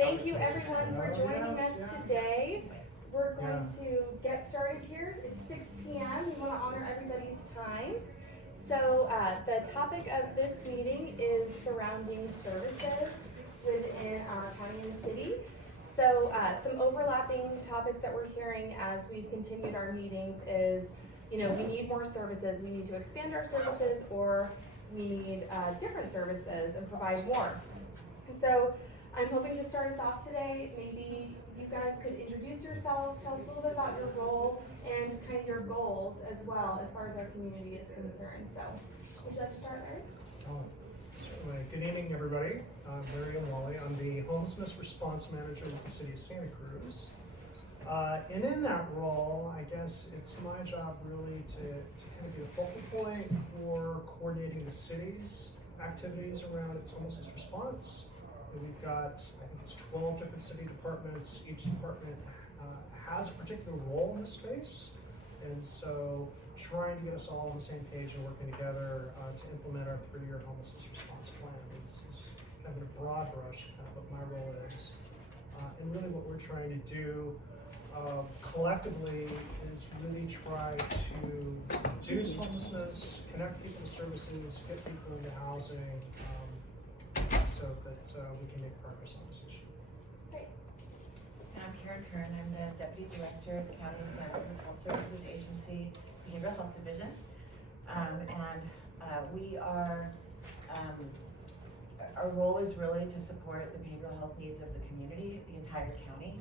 Thank you everyone for joining us today. We're going to get started here. It's 6 p.m. We want to honor everybody's time. So the topic of this meeting is surrounding services within our county and city. So some overlapping topics that we're hearing as we've continued our meetings is, we need more services. We need to expand our services, or we need different services and provide more. So I'm hoping to start us off today. Maybe you guys could introduce yourselves, tell us a little bit about your role and kind of your goals as well as far as our community is concerned. So would you like to start, Mary? Certainly. Good evening, everybody. I'm Mary and Wally. I'm the Homelessness Response Manager with the City of Santa Cruz. And in that role, I guess it's my job really to kind of be a focal point for coordinating the city's activities around its homelessness response. And we've got, I think it's 12 different city departments. Each department has a particular role in this space. And so trying to get us all on the same page and working together to implement our 3-year homelessness response plan is kind of a broad brush, kind of what my role is. And really what we're trying to do collectively is really try to reduce homelessness, connect people to services, get people into housing, so that we can make progress on this issue. Great. And I'm Karen Kern. I'm the Deputy Director of the County of Santa Cruz Health Services Agency Behavioral Health Division. We are, our role is really to support the behavioral health needs of the community, the entire county,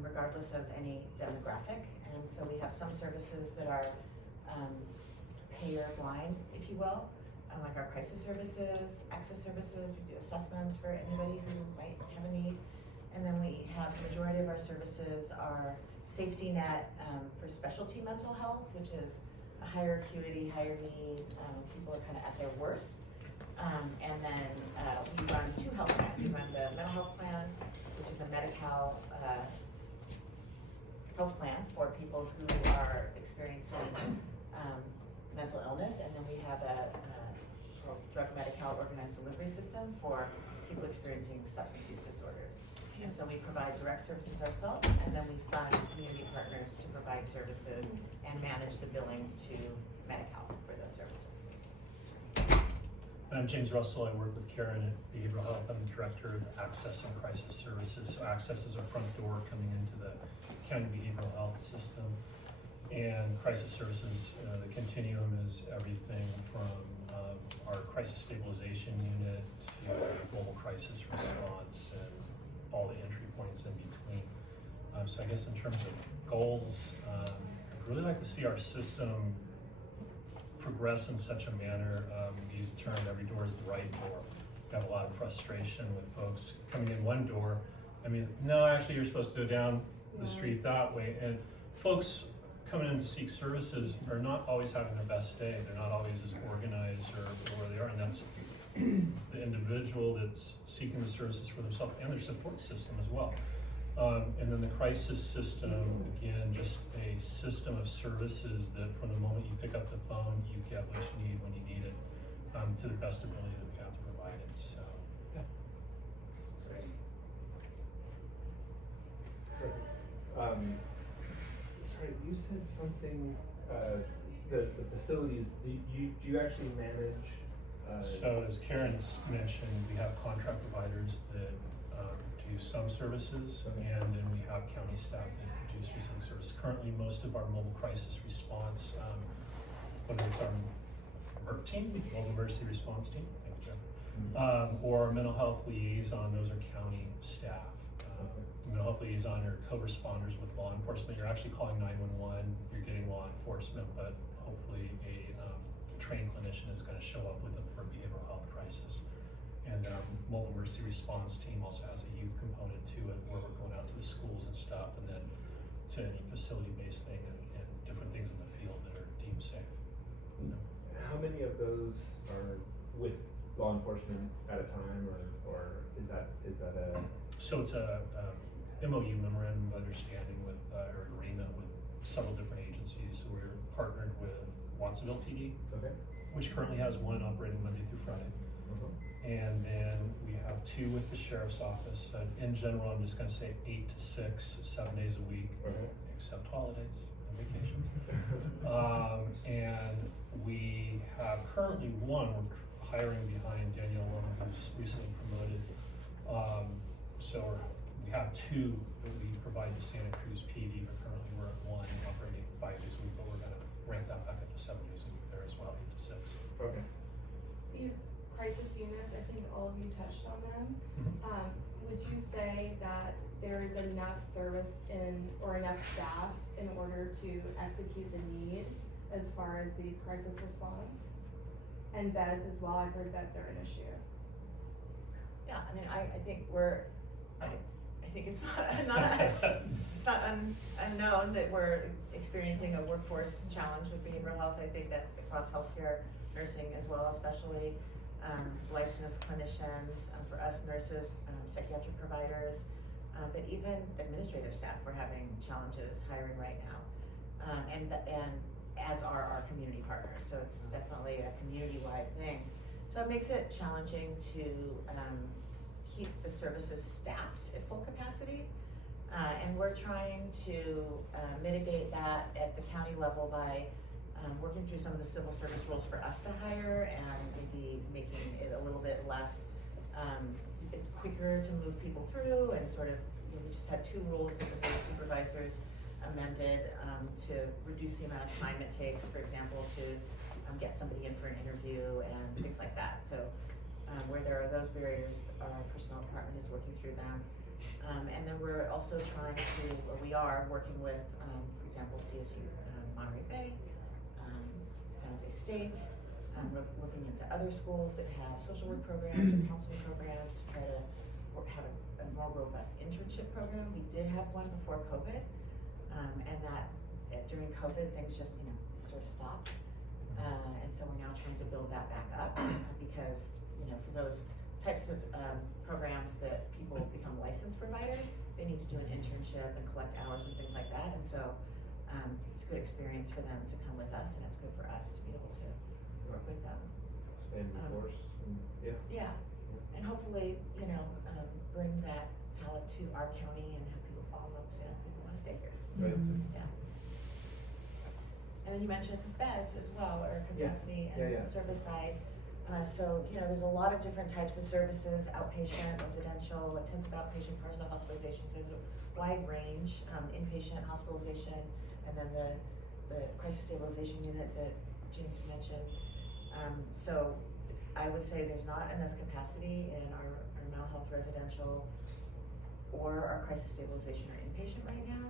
regardless of any demographic. And so we have some services that are payer blind, if you will. Like our crisis services, access services, we do assessments for anybody who might have a need. And then we have the majority of our services are safety net for specialty mental health, which is a higher acuity, higher need, people are kind of at their worst. And then we run 2 health plans. We run the mental health plan, which is a Medi-Cal health plan for people who are experiencing mental illness. And then we have a drug Medi-Cal organized delivery system for people experiencing substance use disorders. And so we provide direct services ourselves, and then we fund community partners to provide services and manage the billing to Medi-Cal for those services. I'm James Russell. I work with Karen at Behavioral Health. I'm the Director of Access and Crisis Services. So Access is our front door coming into the county behavioral health system. And Crisis Services, the continuum is everything from our crisis stabilization unit to global crisis response and all the entry points in between. So I guess in terms of goals, I'd really like to see our system progress in such a manner. We use the term every door is the right door. We have a lot of frustration with folks coming in one door. I mean, no, actually you're supposed to go down the street that way. And folks coming in to seek services are not always having their best day. They're not always as organized or where they are, and that's the individual that's seeking the services for themselves and their support system as well. And then the crisis system, again, just a system of services that from the moment you pick up the phone, you get what you need when you need it, to the best ability that we have to provide it. So, yeah. Sorry, you said something, the facilities, do you actually manage? So as Karen's mentioned, we have contract providers that do some services, and then we have county staff that do specific services. Currently, most of our mobile crisis response, whether it's our MERT team, mobile emergency response team, or our mental health liaison, those are county staff. Mental health liaison are co-responders with law enforcement. You're actually calling 911, you're getting law enforcement, but hopefully a trained clinician is going to show up with them for a behavioral health crisis. And our mobile emergency response team also has a youth component to it, where we're going out to the schools and stuff, and then to any facility-based thing and different things in the field that are deemed safe. How many of those are with law enforcement at a time, or is that a? So it's a MOU, memorandum of understanding with or agreement with several different agencies. So we're partnered with Watsonville PD, Okay. which currently has one operating Monday through Friday. And then we have 2 with the sheriff's office. In general, I'm just gonna say 8 to 6, 7 days a week, Okay. except holidays and vacations. And we have currently 1, we're hiring behind Danielle Lohman, who's recently promoted. We have 2 that we provide to Santa Cruz PD, but currently we're at 1 operating 5 days a week, but we're gonna ramp that back up to 7 days a week there as well, 8 to 6. Okay. These crisis units, I think all of you touched on them. Would you say that there is enough service or enough staff in order to execute the need as far as these crisis response? And beds as well, I've heard beds are an issue. Yeah, I mean, I think I think it's not unknown that we're experiencing a workforce challenge with behavioral health. I think that's across healthcare, nursing as well, especially licensed clinicians, for us nurses, psychiatric providers, but even administrative staff, we're having challenges hiring right now. And as are our community partners, so it's definitely a community-wide thing. So it makes it challenging to keep the services staffed at full capacity. And we're trying to mitigate that at the county level by working through some of the civil service rules for us to hire and maybe making it a little bit less, a bit quicker to move people through, and sort of, we just had 2 rules that the board of supervisors amended to reduce the amount of time it takes, for example, to get somebody in for an interview and things like that. So where there are those barriers, our personnel department is working through them. And then we're also trying to, or we are working with, for example, CSU Monterey Bay, San Jose State. We're looking into other schools that have social work programs or counseling programs to try to have a more robust internship program. We did have one before COVID, and that during COVID things just sort of stopped, and so we're now trying to build that back up because for those types of programs that people become licensed providers, they need to do an internship and collect hours and things like that, and so it's a good experience for them to come with us, and it's good for us to be able to work with them. Expand the force. Yeah, and hopefully bring that talent to our county and have people fall in love with Santa Cruz and want to stay here. Right. Yeah. And then you mentioned beds as well, or capacity and service side. So there's a lot of different types of services: outpatient, residential, intensive outpatient, partial hospitalizations. There's a wide range, inpatient hospitalization, and then the crisis stabilization unit that James mentioned. So I would say there's not enough capacity in our mental health residential or our crisis stabilization or inpatient right now.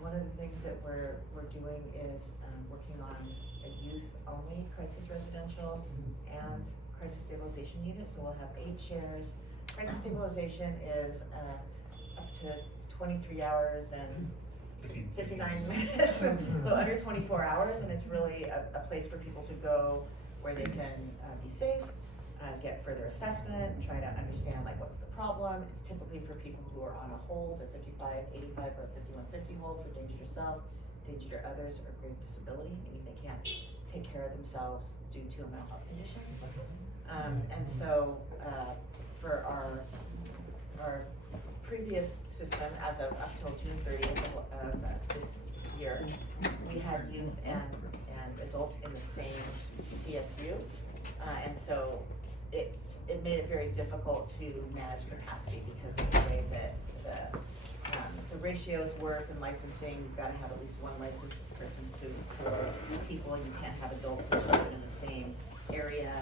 One of the things that we're doing is working on a youth-only crisis residential and crisis stabilization unit. So we'll have 8 chairs. Crisis stabilization is up to 23 hours and 59 minutes, so under 24 hours, and it's really a place for people to go where they can be safe, get further assessment, try to understand what's the problem. It's typically for people who are on a hold, a 55, 85, or 5150 hold for danger to self, danger to others, or grave disability, meaning they can't take care of themselves due to a mental health condition. And so for our previous system, as of up till June 30th of this year, we had youth and adults in the same CSU, and so it made it very difficult to manage capacity because of the way that the ratios work in licensing. You've got to have at least 1 licensed person for people, and you can't have adults and children in the same area.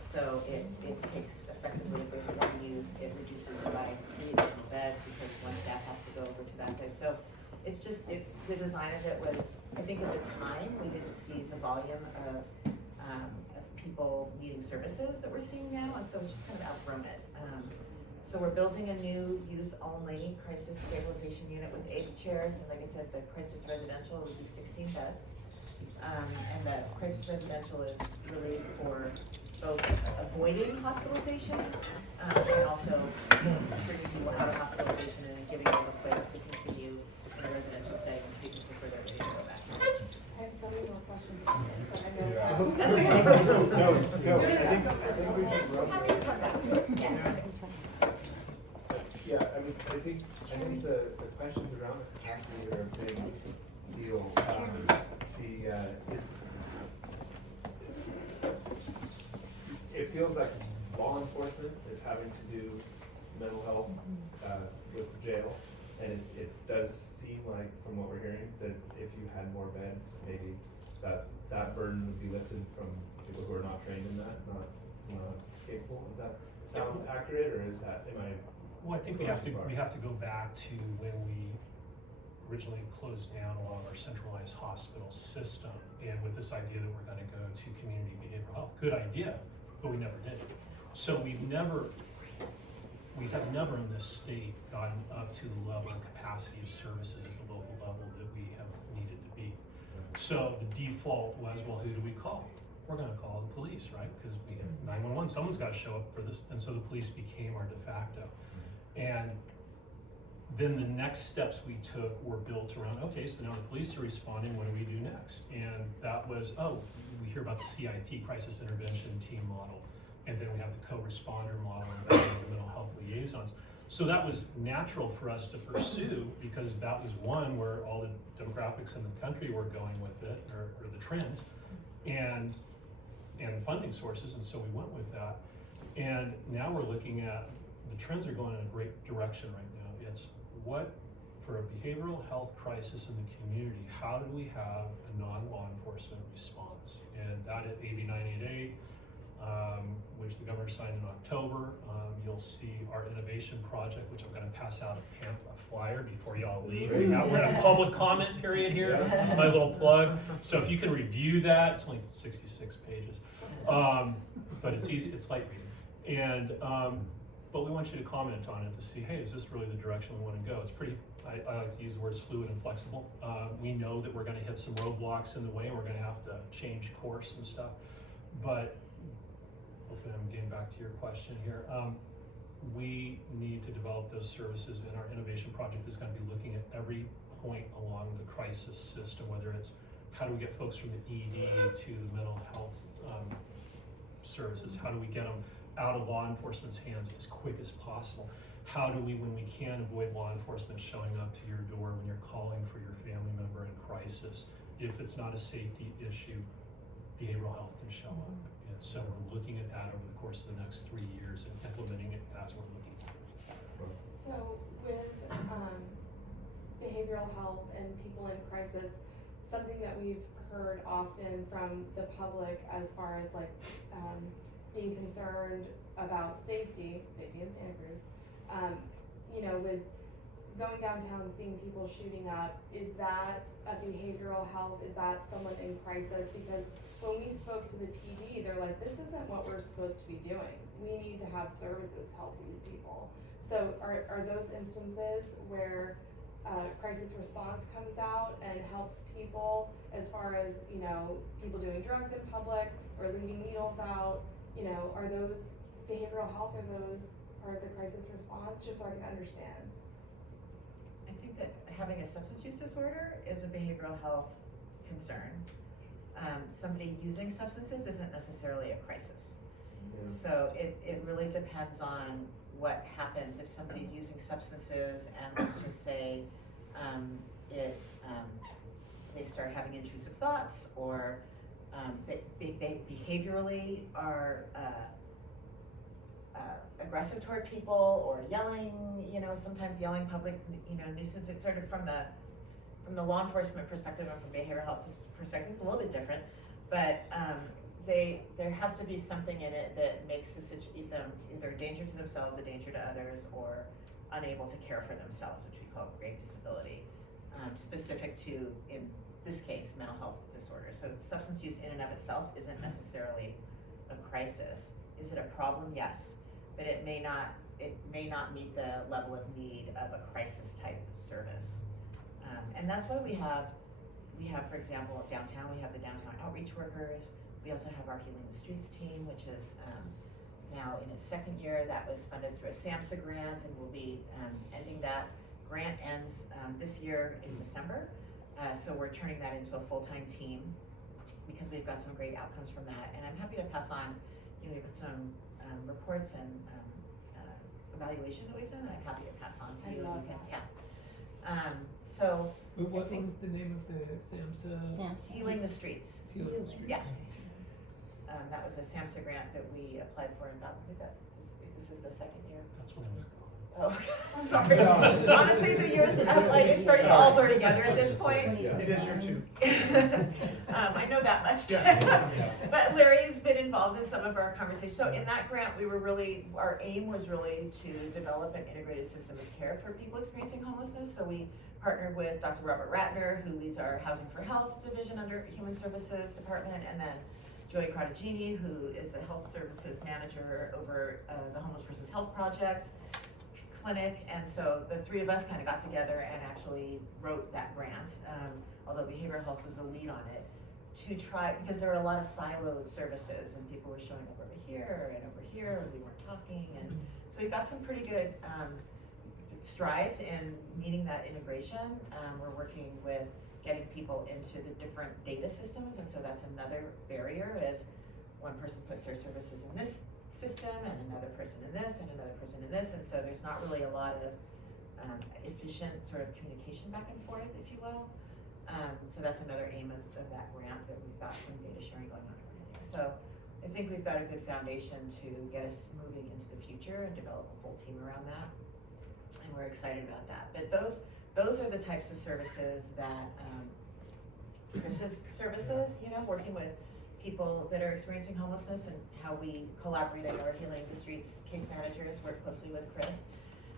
So it takes effectively, if there's 1 youth, it reduces by 3 additional beds because 1 staff has to go over to that side. So it's just, the design of it was, I think at the time, we didn't see the volume of people needing services that we're seeing now, and so it's just kind of outgrown it. So we're building a new youth-only crisis stabilization unit with 8 chairs, and like I said, the crisis residential would be 16 beds. And the crisis residential is really for both avoiding hospitalization and also bringing people out of hospitalization and giving them a place to continue in a residential setting and treatment before they're ready to go back. I have so many more questions on this, but I know. That's okay. Go. I think we should run. Happy to come back. think the questions around capacity are a big deal. It feels like law enforcement is having to do mental health with jail, and it does seem like, from what we're hearing, that if you had more beds, maybe that burden would be lifted from people who are not trained in that, not capable. Does that sound accurate, or is that, am I? Well, I think we have to go back to when we originally closed down a lot of our centralized hospital system, and with this idea that we're going to go to community behavioral health. Good idea, but we never did. So we have never in this state gotten up to the level of capacity of services at the local level that we have needed to be. So the default was, well, who do we call? We're going to call the police, right? Because we have 911, someone's got to show up for this. And so the police became our de facto. And then the next steps we took were built around, okay, so now the police are responding, what do we do next? And that was, we hear about the CIT, Crisis Intervention Team model. And then we have the co-responder model and the mental health liaisons. So that was natural for us to pursue, because that was one where all the demographics in the country were going with it, or the trends, and funding sources, and so we went with that. And now we're looking at, the trends are going in a great direction right now. It's what, for a behavioral health crisis in the community, how do we have a non-law enforcement response? And that at AB 988, which the governor signed in October. You'll see our innovation project, which I'm going to pass out a flyer before y'all leave. We're in a public comment period here. That's my little plug. So if you can review that, it's only 66 pages, but it's easy. It's light reading, and but we want you to comment on it to see, hey, is this really the direction we want to go? It's pretty. I like to use the words fluid and flexible. We know that we're going to hit some roadblocks in the way, and we're going to have to change course and stuff, but. Hopefully I'm getting back to your question here. We need to develop those services, and our innovation project is going to be looking at every point along the crisis system, whether it's how do we get folks from the ED to the mental health services, how do we get them out of law enforcement's hands as quick as possible, how do we, when we can, avoid law enforcement showing up to your door when you're calling for your family member in crisis. If it's not a safety issue, behavioral health can show up. So we're looking at that over the course of the next 3 years and implementing it as we're looking. So with behavioral health and people in crisis, something that we've heard often from the public as far as like being concerned about safety in Santa Cruz, with going downtown and seeing people shooting up, is that a behavioral health? Is that someone in crisis? Because when we spoke to the PD, they're like, this isn't what we're supposed to be doing. We need to have services help these people. So are those instances where crisis response comes out and helps people as far as, people doing drugs in public or leaving needles out, are those behavioral health, or those part of the crisis response, just so I can understand? I think that having a substance use disorder is a behavioral health concern. Somebody using substances isn't necessarily a crisis. Yeah. So it really depends on what happens if somebody's using substances, and let's just say they start having intrusive thoughts, or they behaviorally are aggressive toward people, or yelling, sometimes yelling public, nuisance. It's sort of from the law enforcement perspective and from behavioral health perspective, it's a little bit different, but there has to be something in it that makes them either a danger to themselves, a danger to others, or unable to care for themselves, which we call grave disability, specific to, in this case, mental health disorder. So substance use in and of itself isn't necessarily a crisis. Is it a problem? Yes, but it may not meet the level of need of a crisis type service. And that's why we have, for example, downtown, we have the downtown outreach workers. We also have our Healing the Streets team, which is now in its second year. That was funded through a SAMHSA grant, and we'll be ending that. Grant ends this year in December. So we're turning that into a full-time team because we've got some great outcomes from that. And I'm happy to pass on, we've got some reports and evaluation that we've done that I'm happy to pass on to I you. love You can- that. Yeah. So What I think- was the name of the SAMHSA? Healing the Streets. Healing the Streets. Yeah. That was a SAMHSA grant that we applied for and got, I think this is the second year. That's when it was gone. Oh, sorry. Honestly, the years, it's starting to all blur together at this point. Yeah. It is your two. I know that much. Yeah. But Larry's been involved in some of our conversations. So in that grant, our aim was really to develop an integrated system of care for people experiencing homelessness. So we partnered with Dr. Robert Ratner, who leads our Housing for Health division under Human Services Department, and then Joey Cartagini, who is the Health Services Manager over the Homeless Persons Health Project clinic. And so the three of us kind of got together and actually wrote that grant, although behavioral health was the lead on it, to try, because there were a lot of siloed services and people were showing up over here and we weren't talking. And so we've got some pretty good strides in meeting that integration. We're working with getting people into the different data systems, and so that's another barrier, is one person puts their services in this system and another person in this and another person in this, and so there's not really a lot of efficient sort of communication back and forth, if you will. So that's another aim of that grant, that we've got some data sharing going on and everything. So I think we've got a good foundation to get us moving into the future and develop a full team around that, and we're excited about that. But those are the types of services that Chris's services, working with people that are experiencing homelessness, and how we collaborate at our Healing the Streets case managers work closely with Chris.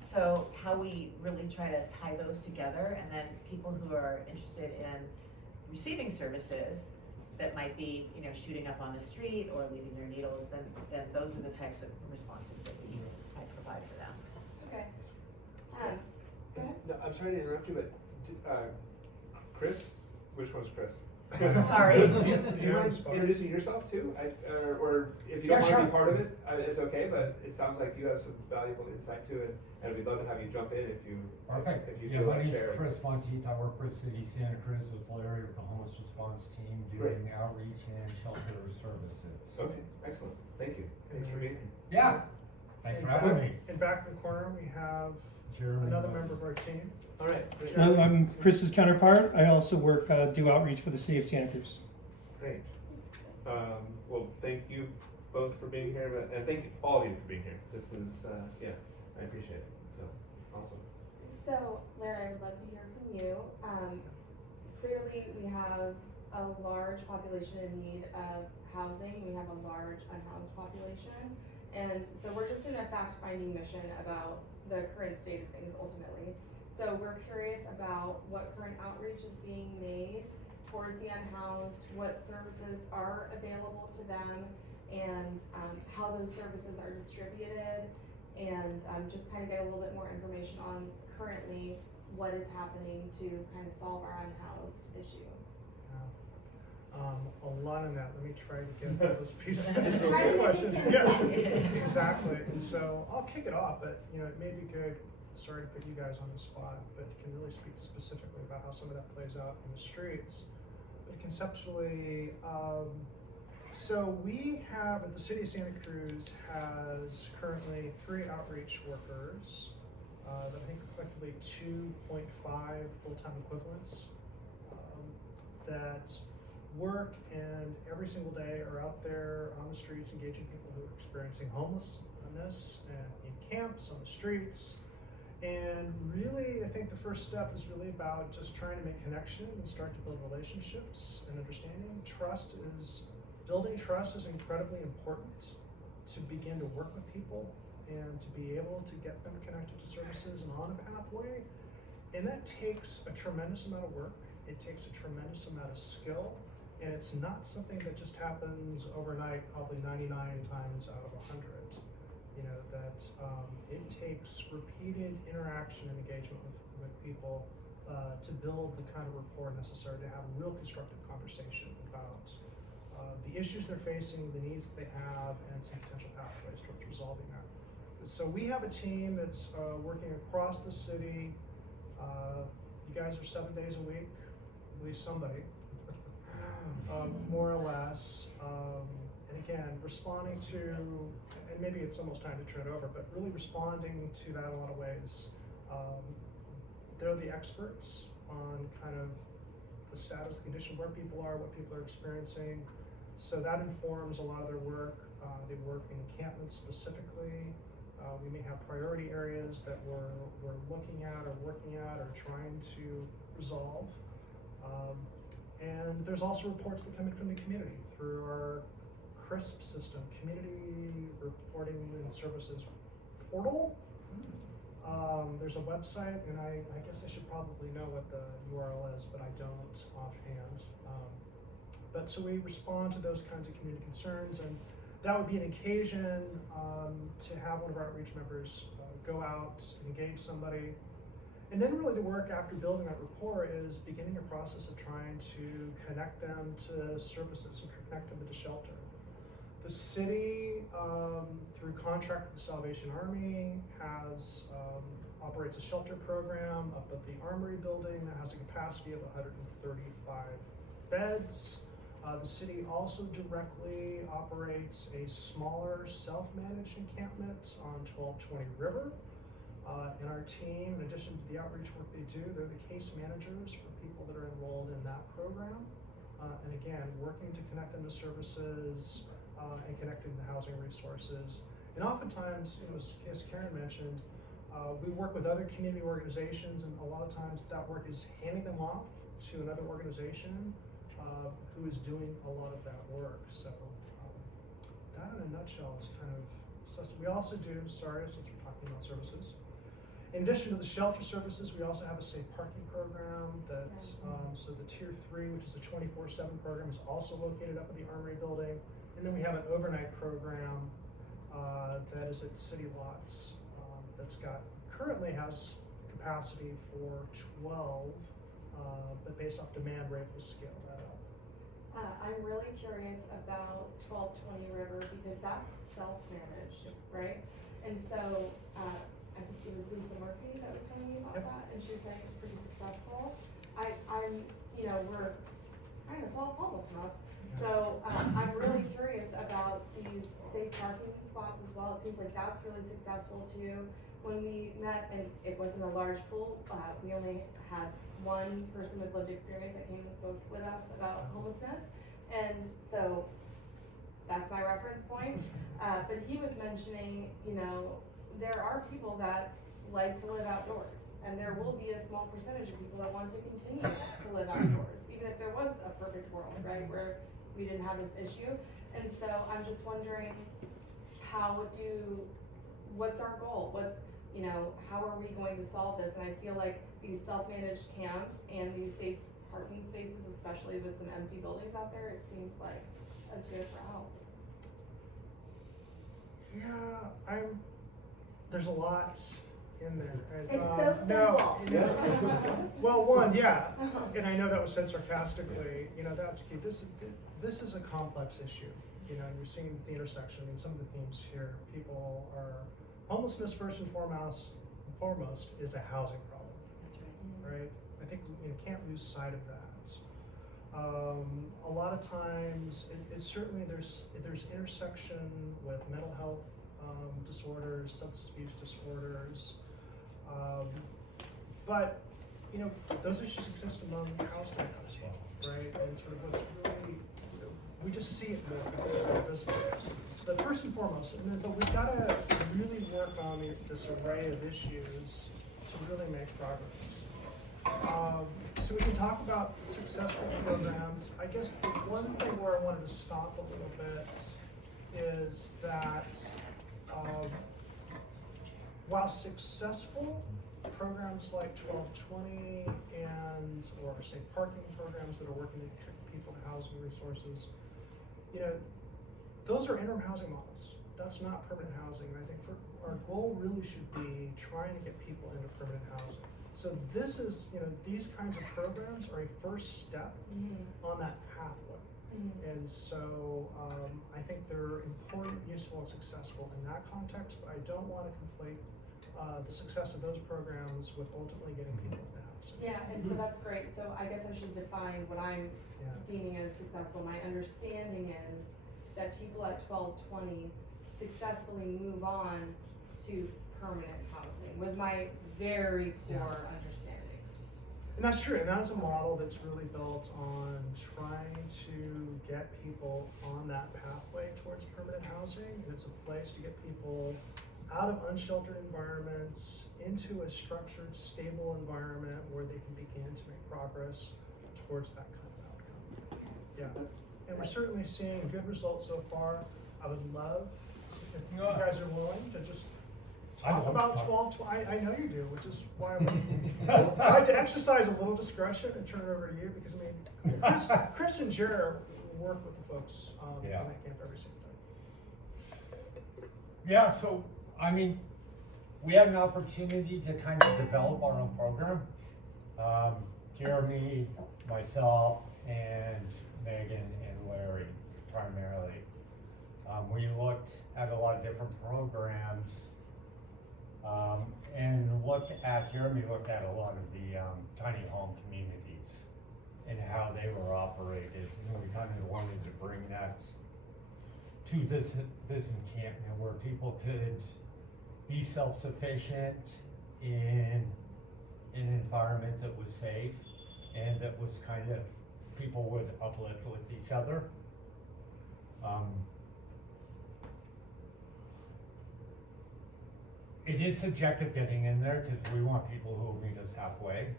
So how we really try to tie those together, and then people who are interested in receiving services that might be, shooting up on the street or leaving their needles, then those are the types of responses that we might provide for them. Okay. Go ahead. No, I'm sorry to interrupt you, but Chris, which one's Chris? Sorry. Do you mind introducing yourself too? Or if you don't want to be part of it, it's okay, but it sounds like you have some valuable insight too, and we'd love to have you jump in if you Perfect. if you Yeah, feel my like name's sharing. Chris Fonseca. I work with City Santa Cruz with Larry with the homeless response team doing outreach and shelter services. Okay, excellent. Thank you. Thanks for being here. Yeah. Thanks for having me. And back in the corner, we have Jeremy. another member of our team. All right. Great. I'm Chris's counterpart. I also work, do outreach for the city of Santa Cruz. Great. Well, thank you both for being here, and thank all of you for being here. This is, I appreciate it. So, awesome. So, Larry, I would love to hear from you. Clearly, we have a large population in need of housing. We have a large unhoused population. And so we're just in a fact-finding mission about the current state of things ultimately. So we're curious about what current outreach is being made towards the unhoused, what services are available to them, and how those services are distributed, and just kind of get a little bit more information on currently what is happening to kind of solve our unhoused issue. A lot in that. Let me try to get those pieces. Try to make Questions. it Yeah, concise. exactly. And so I'll kick it off, but it may be good. Sorry to put you guys on the spot, but can really speak specifically about how some of that plays out in the streets. But conceptually, so we have, at the city of Santa Cruz has currently 3 outreach workers that I think are collectively 2.5 full-time equivalents that work and every single day are out there on the streets engaging people who are experiencing homelessness and in camps, on the streets. And really, I think the first step is really about just trying to make connection and start to build relationships and understanding. Building trust is incredibly important to begin to work with people and to be able to get them connected to services and on a pathway. And that takes a tremendous amount of work. It takes a tremendous amount of skill. And it's not something that just happens overnight, probably 99 times out of 100. It takes repeated interaction and engagement with people to build the kind of rapport necessary to have a real constructive conversation about the issues they're facing, the needs that they have, and some potential pathways towards resolving that. So we have a team that's working across the city. You guys are 7 days a week, at least somebody. More or less, And again, responding to, and maybe it's almost time to turn it over, but really responding to that in a lot of ways. They're the experts on kind of the status, the condition, where people are, what people are experiencing. So that informs a lot of their work. They work in encampments specifically. We may have priority areas that we're looking at or working at or trying to resolve. And there's also reports that come in from the community through our CRISP system, Community Reporting and Services Portal. There's a website, and I guess I should probably know what the URL is, but I don't offhand. But so we respond to those kinds of community concerns, and that would be an occasion to have one of our outreach members go out, engage somebody. And then really the work after building that rapport is beginning a process of trying to connect them to services and connect them to shelter. The city, through contract with the Salvation Army, operates a shelter program up at the Armory building that has a capacity of 135 beds. The city also directly operates a smaller self-managed encampment on 1220 River. And our team, in addition to the outreach work they do, they're the case managers for people that are enrolled in that program. And again, working to connect them to services and connecting to housing resources. And oftentimes, as Karen mentioned, we work with other community organizations, and a lot of times that work is handing them off to another organization who is doing a lot of that work. So that in a nutshell is kind of, we also do, since we're talking about services, in addition to the shelter services, we also have a safe parking program that, so the Tier 3, which is a 24/7 program, is also located up at the Armory building. And then we have an overnight program that is at City Lots that's currently has capacity for 12, but based off demand, we're able to scale that up. I'm really curious about 1220 River because that's self-managed, right? And so, I think it was Lisa Murphy that was telling me about that, and she was saying it's pretty successful. We're trying to solve homelessness. So, I'm really curious about these safe parking spots as well. It seems like that's really successful too. When we met, and it wasn't a large pool, we only had one person with lived experience that came and spoke with us about homelessness. And so that's my reference point. But he was mentioning, there are people that like to live outdoors, and there will be a small percentage of people that want to continue to live outdoors, even if there was a perfect world, right, where we didn't have this issue. And so I'm just wondering, what's our goal? How are we going to solve this? And I feel like these self-managed camps and these safe parking spaces, especially with some empty buildings out there, it seems like a good route. Yeah, there's a lot in there. It's so simple. Well, one, yeah, and I know that was said sarcastically, that's key. This is a complex issue. You're seeing the intersection and some of the themes here. Homelessness first and foremost is a housing problem. That's right. Right? I think we can't lose sight of that. A lot of times, it's certainly there's intersection with mental health disorders, substance abuse disorders, but those issues exist among households as well, right? And sort of what's really, we just see it more because but first and foremost, but we've got to really work on this array of issues to really make progress. So we can talk about successful programs. I guess the one thing where I wanted to stop a little bit is that while successful programs like 1220 or say parking programs that are working to connect people to housing resources, those are interim housing models. That's not permanent housing. And I think our goal really should be trying to get people into permanent housing. So this is, these kinds of programs are a first step on that pathway. And so I think they're important, useful, and successful in that context, but I don't want to conflate the success of those programs with ultimately getting people into housing. Yeah, and so that's great. So I guess I should define what I'm deeming as successful. My understanding is that people at 1220 successfully move on to permanent housing, was my very poor understanding. And that's true, and that's a model that's really built on trying to get people on that pathway towards permanent housing. And it's a place to get people out of unsheltered environments into a structured, stable environment where they can begin to make progress towards that kind of outcome. Yeah, and we're certainly seeing good results so far. I would love, if you guys are willing, to just talk about 12. I know you do, which is why I like to exercise a little discretion and turn it over to you, because I mean, Chris and Jared work with the folks in that camp every single day. Yeah, so, I mean, we had an opportunity to kind of develop our own program. Jeremy, myself, and Megan and Larry primarily. We looked at a lot of different programs, and Jeremy looked at a lot of the tiny home communities and how they were operated. And we kind of wanted to bring that to this encampment where people could be self-sufficient in an environment that was safe and that was kind of, people would uplift with each other. It is subjective getting in there because we want people who will meet us halfway.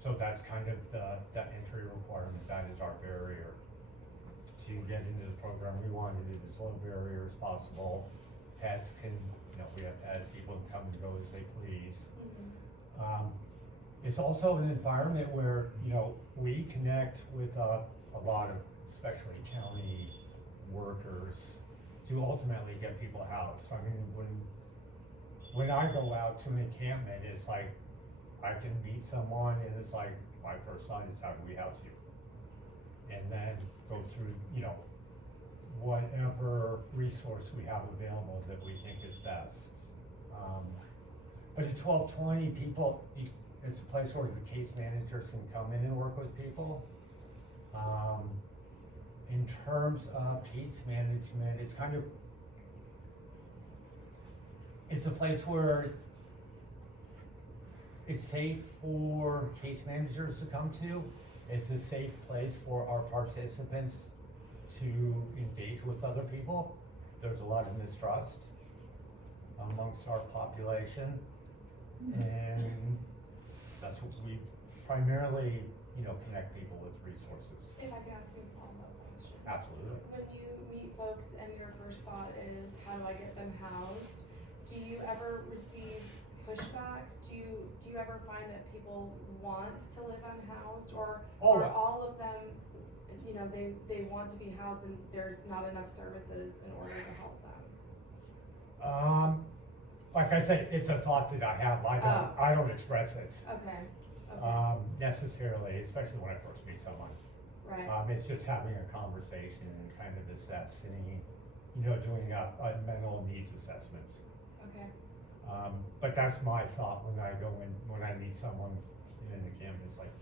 So that's kind of the entry requirement. That is our barrier to get into the program. We wanted it as low barrier as possible. Pets can, we have pets, people can come and go as they please. It's also an environment where, we connect with a lot of, especially county workers, to ultimately get people housed. I mean, when I go out to an encampment, it's like, I can meet someone and it's like, my first thought is, how do we house you? And then go through, whatever resource we have available that we think is best. But at 1220, people, it's a place where the case managers can come in and work with people. In terms of case management, it's a place where it's safe for case managers to come to. It's a safe place for our participants to engage with other people. There's a lot of mistrust amongst our population, and that's what we primarily, connect people with resources. If I could ask you a follow-up question. Absolutely. When you meet folks and your first thought is, how do I get them housed? Do you ever receive pushback? Do you ever find that people want to live unhoused, or are all of them, they want to be housed and there's not enough services in order to help them? Like I said, it's a thought that I have. I don't express it. Okay. Necessarily, especially when I first meet someone. Right. It's just having a conversation and kind of assessing, doing a mental needs assessment. Okay. But that's my thought when I go in, when I meet someone in the camp. It's like,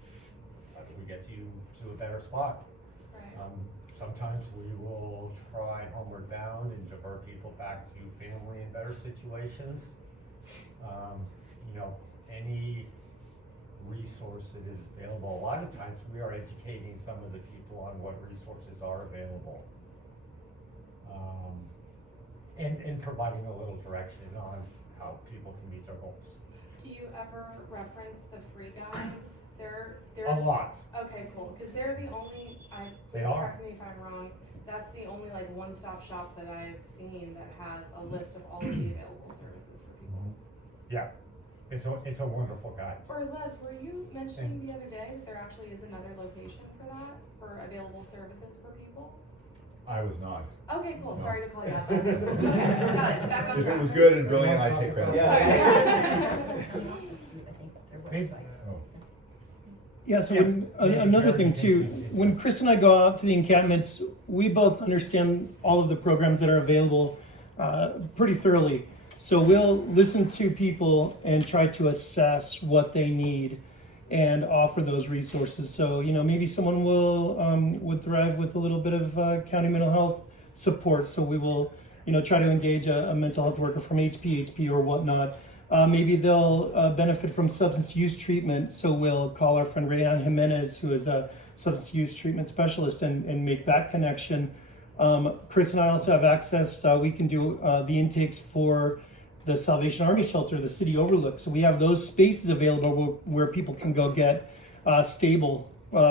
how do we get you to a better spot? Right. Sometimes we will try homeward bound and divert people back to family and better situations. Any resource that is available. A lot of times we are educating some of the people on what resources are available. And providing a little direction on how people can meet their goals. Do you ever reference the free guide? They're A lot. Okay, cool. Because they're the only, They are. correct me if I'm wrong, that's the only one-stop shop that I've seen that has a list of all of the available services for people. Yeah, it's a wonderful guide. Or Les, were you mentioning the other day that there actually is another location for that, for available services for people? I was not. Okay, cool. No. Sorry to call you out. Okay, got it. Back on If track. it was good and brilliant, I'd take credit. Oh. Yeah, so another thing too, when Chris and I go out to the encampments, we both understand all of the programs that are available pretty thoroughly. So we'll listen to people and try to assess what they need. and offer those resources. So, you know, maybe someone will would thrive with a little bit of county mental health support. So we will, you know, try to engage a mental health worker from HPHP or whatnot. Maybe they'll benefit from substance use treatment. So we'll call our friend Rayan Jimenez, who is a substance use treatment specialist, and make that connection. Chris and I also have access. We can do the intakes for the Salvation Army shelter, the city overlook. So we have those spaces available where people can go get stable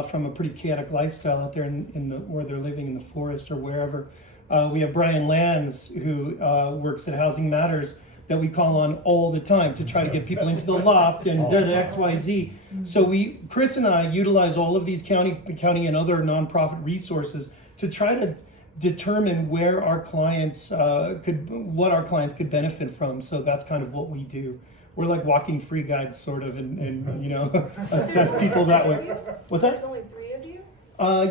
from a pretty chaotic lifestyle out there where they're living in the forest or wherever. We have Brian Lands, who works at Housing Matters, that we call on all the time to try to get people into the loft and XYZ. So Chris and I utilize all of these county and other nonprofit resources to try to determine where our clients what our clients could benefit from. So that's kind of what we do. We're like walking free guides, sort of, and you know, assess people that way. What's that? There's only 3 of you,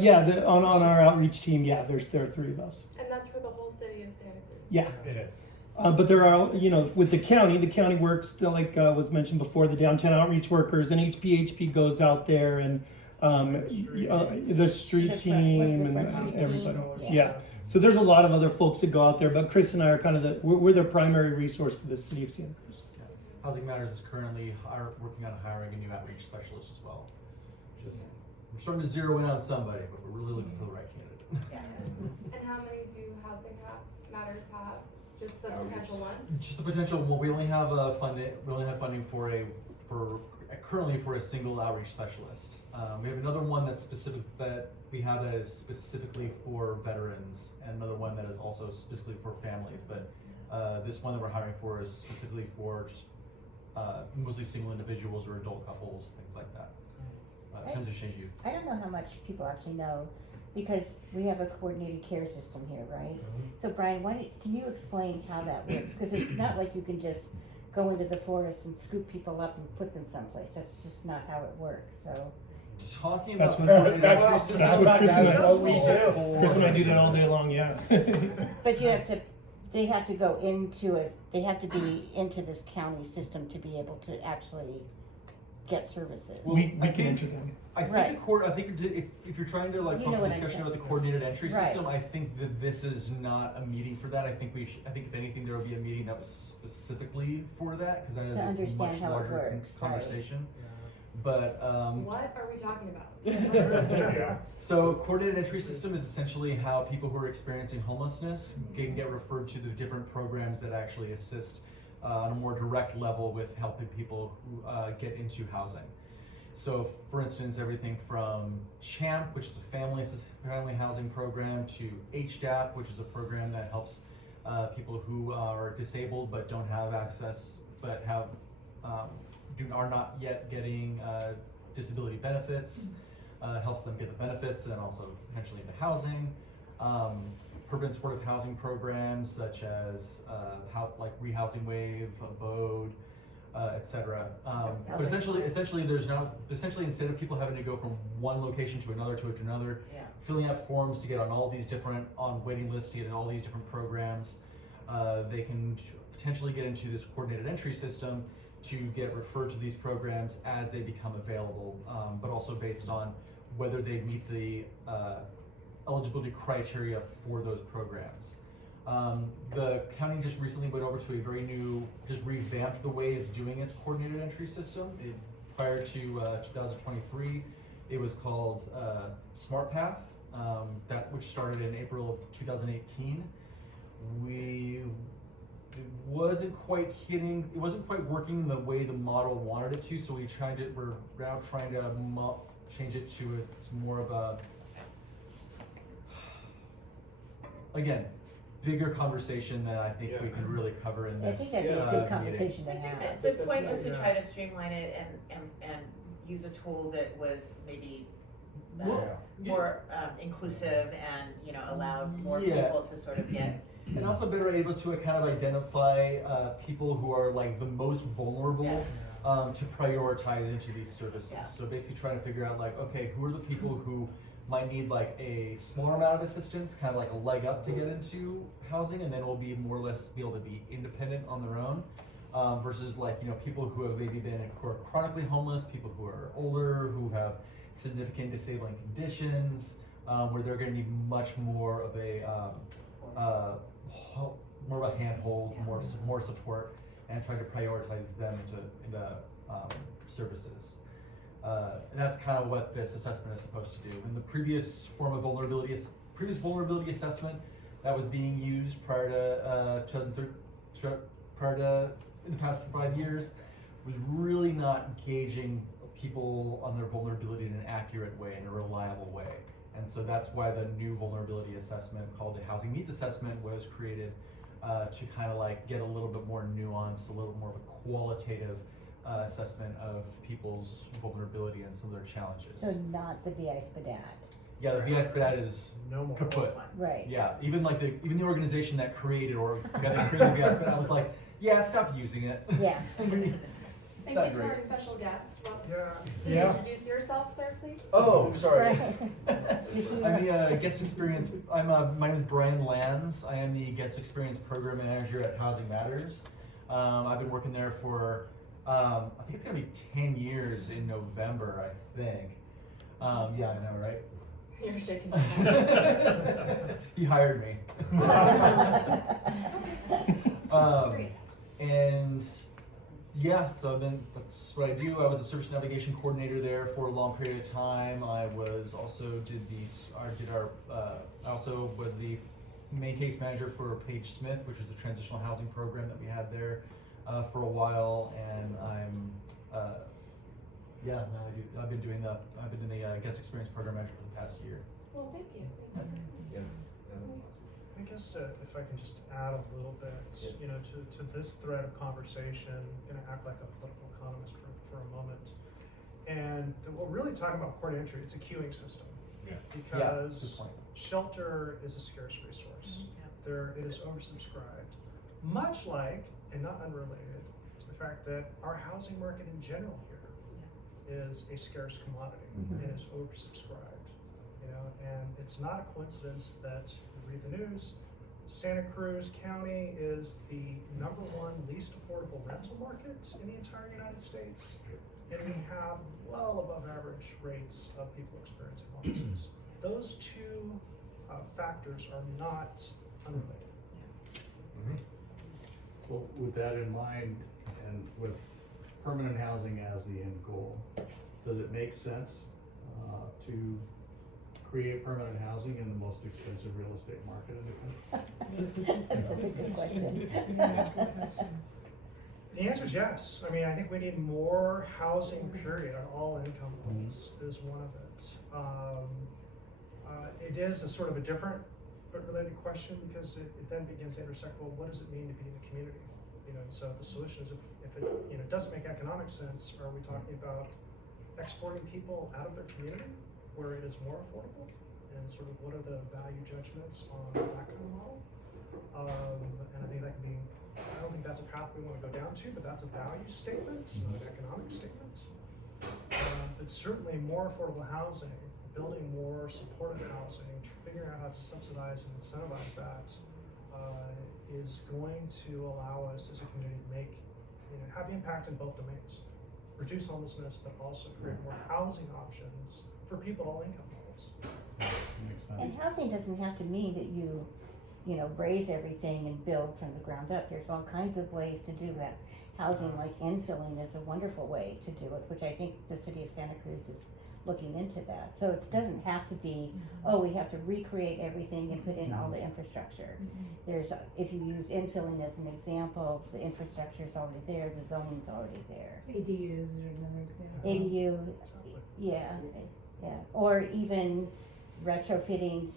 Yeah, on our outreach team, yeah, there are 3 of us. and that's for the whole city of Santa Cruz. Yeah. It is. But there are, you know, with the county works, like was mentioned before, the downtown outreach workers, and HPHP goes out there, and the street That's right. team What's the and front everybody. team? Yeah. So there's a lot of other folks that go out there, but Chris and I are kind of we're their primary resource for the city of Santa Cruz. Housing Matters is currently working on hiring a new outreach specialist as well. We're starting to zero in on somebody, but we're really looking for the right candidate. Yeah. And how many do Housing Matters have? Just the potential one? Just the potential. Well, we only have funding. We only have funding currently for a single outreach specialist. We have another one that is specifically for veterans, and another one that is also specifically for families. But this one that we're hiring for is specifically for just mostly single individuals or adult couples, things like that. Transition age youth. I don't know how much people actually know, because we have a coordinated care system here, right? So Brian, can you explain how that works? Because it's not like you can just go into the forest and scoop people up and put them someplace. That's just not how it works, so. Talking That's about what- coordinated entry That's system. what Chris and I That's what we do. Chris and I do that all day long, yeah. But they have to go into it, they have to be into this county system to be able to actually get services. we I can think- enter them. I think Right. I think if you're trying to You know have what a I'm discussion saying. about the coordinated entry Right. system, I think that this is not a meeting for that. I think if anything, there will be a meeting that was specifically for that, because that is To a understand much how it larger works, right. conversation. But What are we talking about? Yeah. so coordinated entry system is essentially how people who are experiencing homelessness can get referred to the different programs that actually assist on a more direct level with helping people who get into housing. So, for instance, everything from CHAMP, which is a family housing program, to HDAP, which is a program that helps people who are disabled but don't have access, but are not yet getting disability benefits, helps them get the benefits and also potentially into housing. Urban supportive housing programs such as Rehousing Wave, Abode, etc. But essentially, instead of people having to go from one location to another, Yeah. filling out forms to get on all these different waiting lists to get in all these different programs, they can potentially get into this coordinated entry system to get referred to these programs as they become available, but also based on whether they meet the eligibility criteria for those programs. The county just recently went over to a very new, just revamped the way it's doing its coordinated entry system. Prior to 2023, it was called Smart Path, which started in April of 2018. It wasn't quite working the way the model wanted it to, so we're now trying to change it to it's more of a, again, bigger conversation that I think we can really cover in I this think that'd be a good meeting. conversation to I think have. that the point was to try to streamline it and use a tool that was maybe more inclusive and, allowed more people to sort of get. And also better able to kind of identify people who are like the most vulnerable Yes. to prioritize into these services. Yeah. So basically trying to figure out like, okay, who are the people who might need like a small amount of assistance, kind of like a leg up to get into housing, and then will be more or less be able to be independent on their own. versus like, you know, people who have maybe been who are chronically homeless, people who are older, who have significant disabling conditions, where they're going to need much more of a more of a handhold, more support, and trying to prioritize them into services. And that's kind of what this assessment is supposed to do. In the previous form of vulnerability assessment that was being used prior to in the past 5 years, was really not gauging people on their vulnerability in an accurate way, in a reliable way. And so that's why the new vulnerability assessment called the Housing Needs Assessment was created to kind of like get a little bit more nuance, a little more of a qualitative assessment of people's vulnerability and some of their challenges. So not the VI SPDAT. Yeah, the VI SPDAT is No more. kaput. Right. Yeah, even the organization that created that created the VI SPDAT was like, yeah, stop using it. Yeah. And It's not get to our great. special guest. Yeah. Can you introduce yourself, sir, please? Oh, sorry. Right. I'm the guest experience. My name is Brian Lands. I am the guest experience program manager at Housing Matters. I've been working there for I think it's gonna be 10 years in November. I think. Yeah, I know, right? You're shaking your head. He hired me. Great. And yeah, so that's what I do. I was the service navigation coordinator there for a long period of time. I also was the main case manager for Page Smith, which was the transitional housing program that we had there for a while. And I've been doing the guest experience program manager for the past year. Well, thank you. Yeah. I guess if I can just add a little bit, you know, to this thread of conversation, I'm gonna act like a political economist for a moment. And we're really talking about port entry. It's a queuing system. Yeah. Because good point. shelter is a scarce resource. It is oversubscribed. Much like, and not unrelated, to the fact that our housing market in general here is a scarce commodity. It is oversubscribed. You know, and it's not a coincidence that you read the news. Santa Cruz County is the #1 least affordable rental market in the entire United States, and we have well above average rates of people experiencing homelessness. Those two factors are not unrelated. So with that in mind, and with permanent housing as the end goal, does it make sense to create permanent housing in the most expensive real estate market in the country? That's such a good question. The answer is yes. I mean, I think we need more housing, period, at all income levels is one of it. It is a sort of a different but related question because it then begins to intersect, well, what does it mean to be in the community? You know, and so the solution is if it doesn't make economic sense, are we talking about exporting people out of their community where it is more affordable? And sort of what are the value judgments on that kind of model? And I think that can be, I don't think that's a path we want to go down to, but that's a value statement, not an economic statement. But certainly more affordable housing, building more supportive housing, figuring out how to subsidize and incentivize that is going to allow us as a community to make, have impact in both domains. Reduce homelessness, but also create more housing options for people at all income levels. Makes sense. And housing doesn't have to mean that you raise everything and build from the ground up. There's all kinds of ways to do that. Housing, like infilling, is a wonderful way to do it, which I think the city of Santa Cruz is looking into that. So it doesn't have to be, we have to recreate everything and put in all the infrastructure. If you use infilling as an example, the infrastructure is already there, the zoning's already there. ADUs are another example. ADU, yeah. Or even retrofitting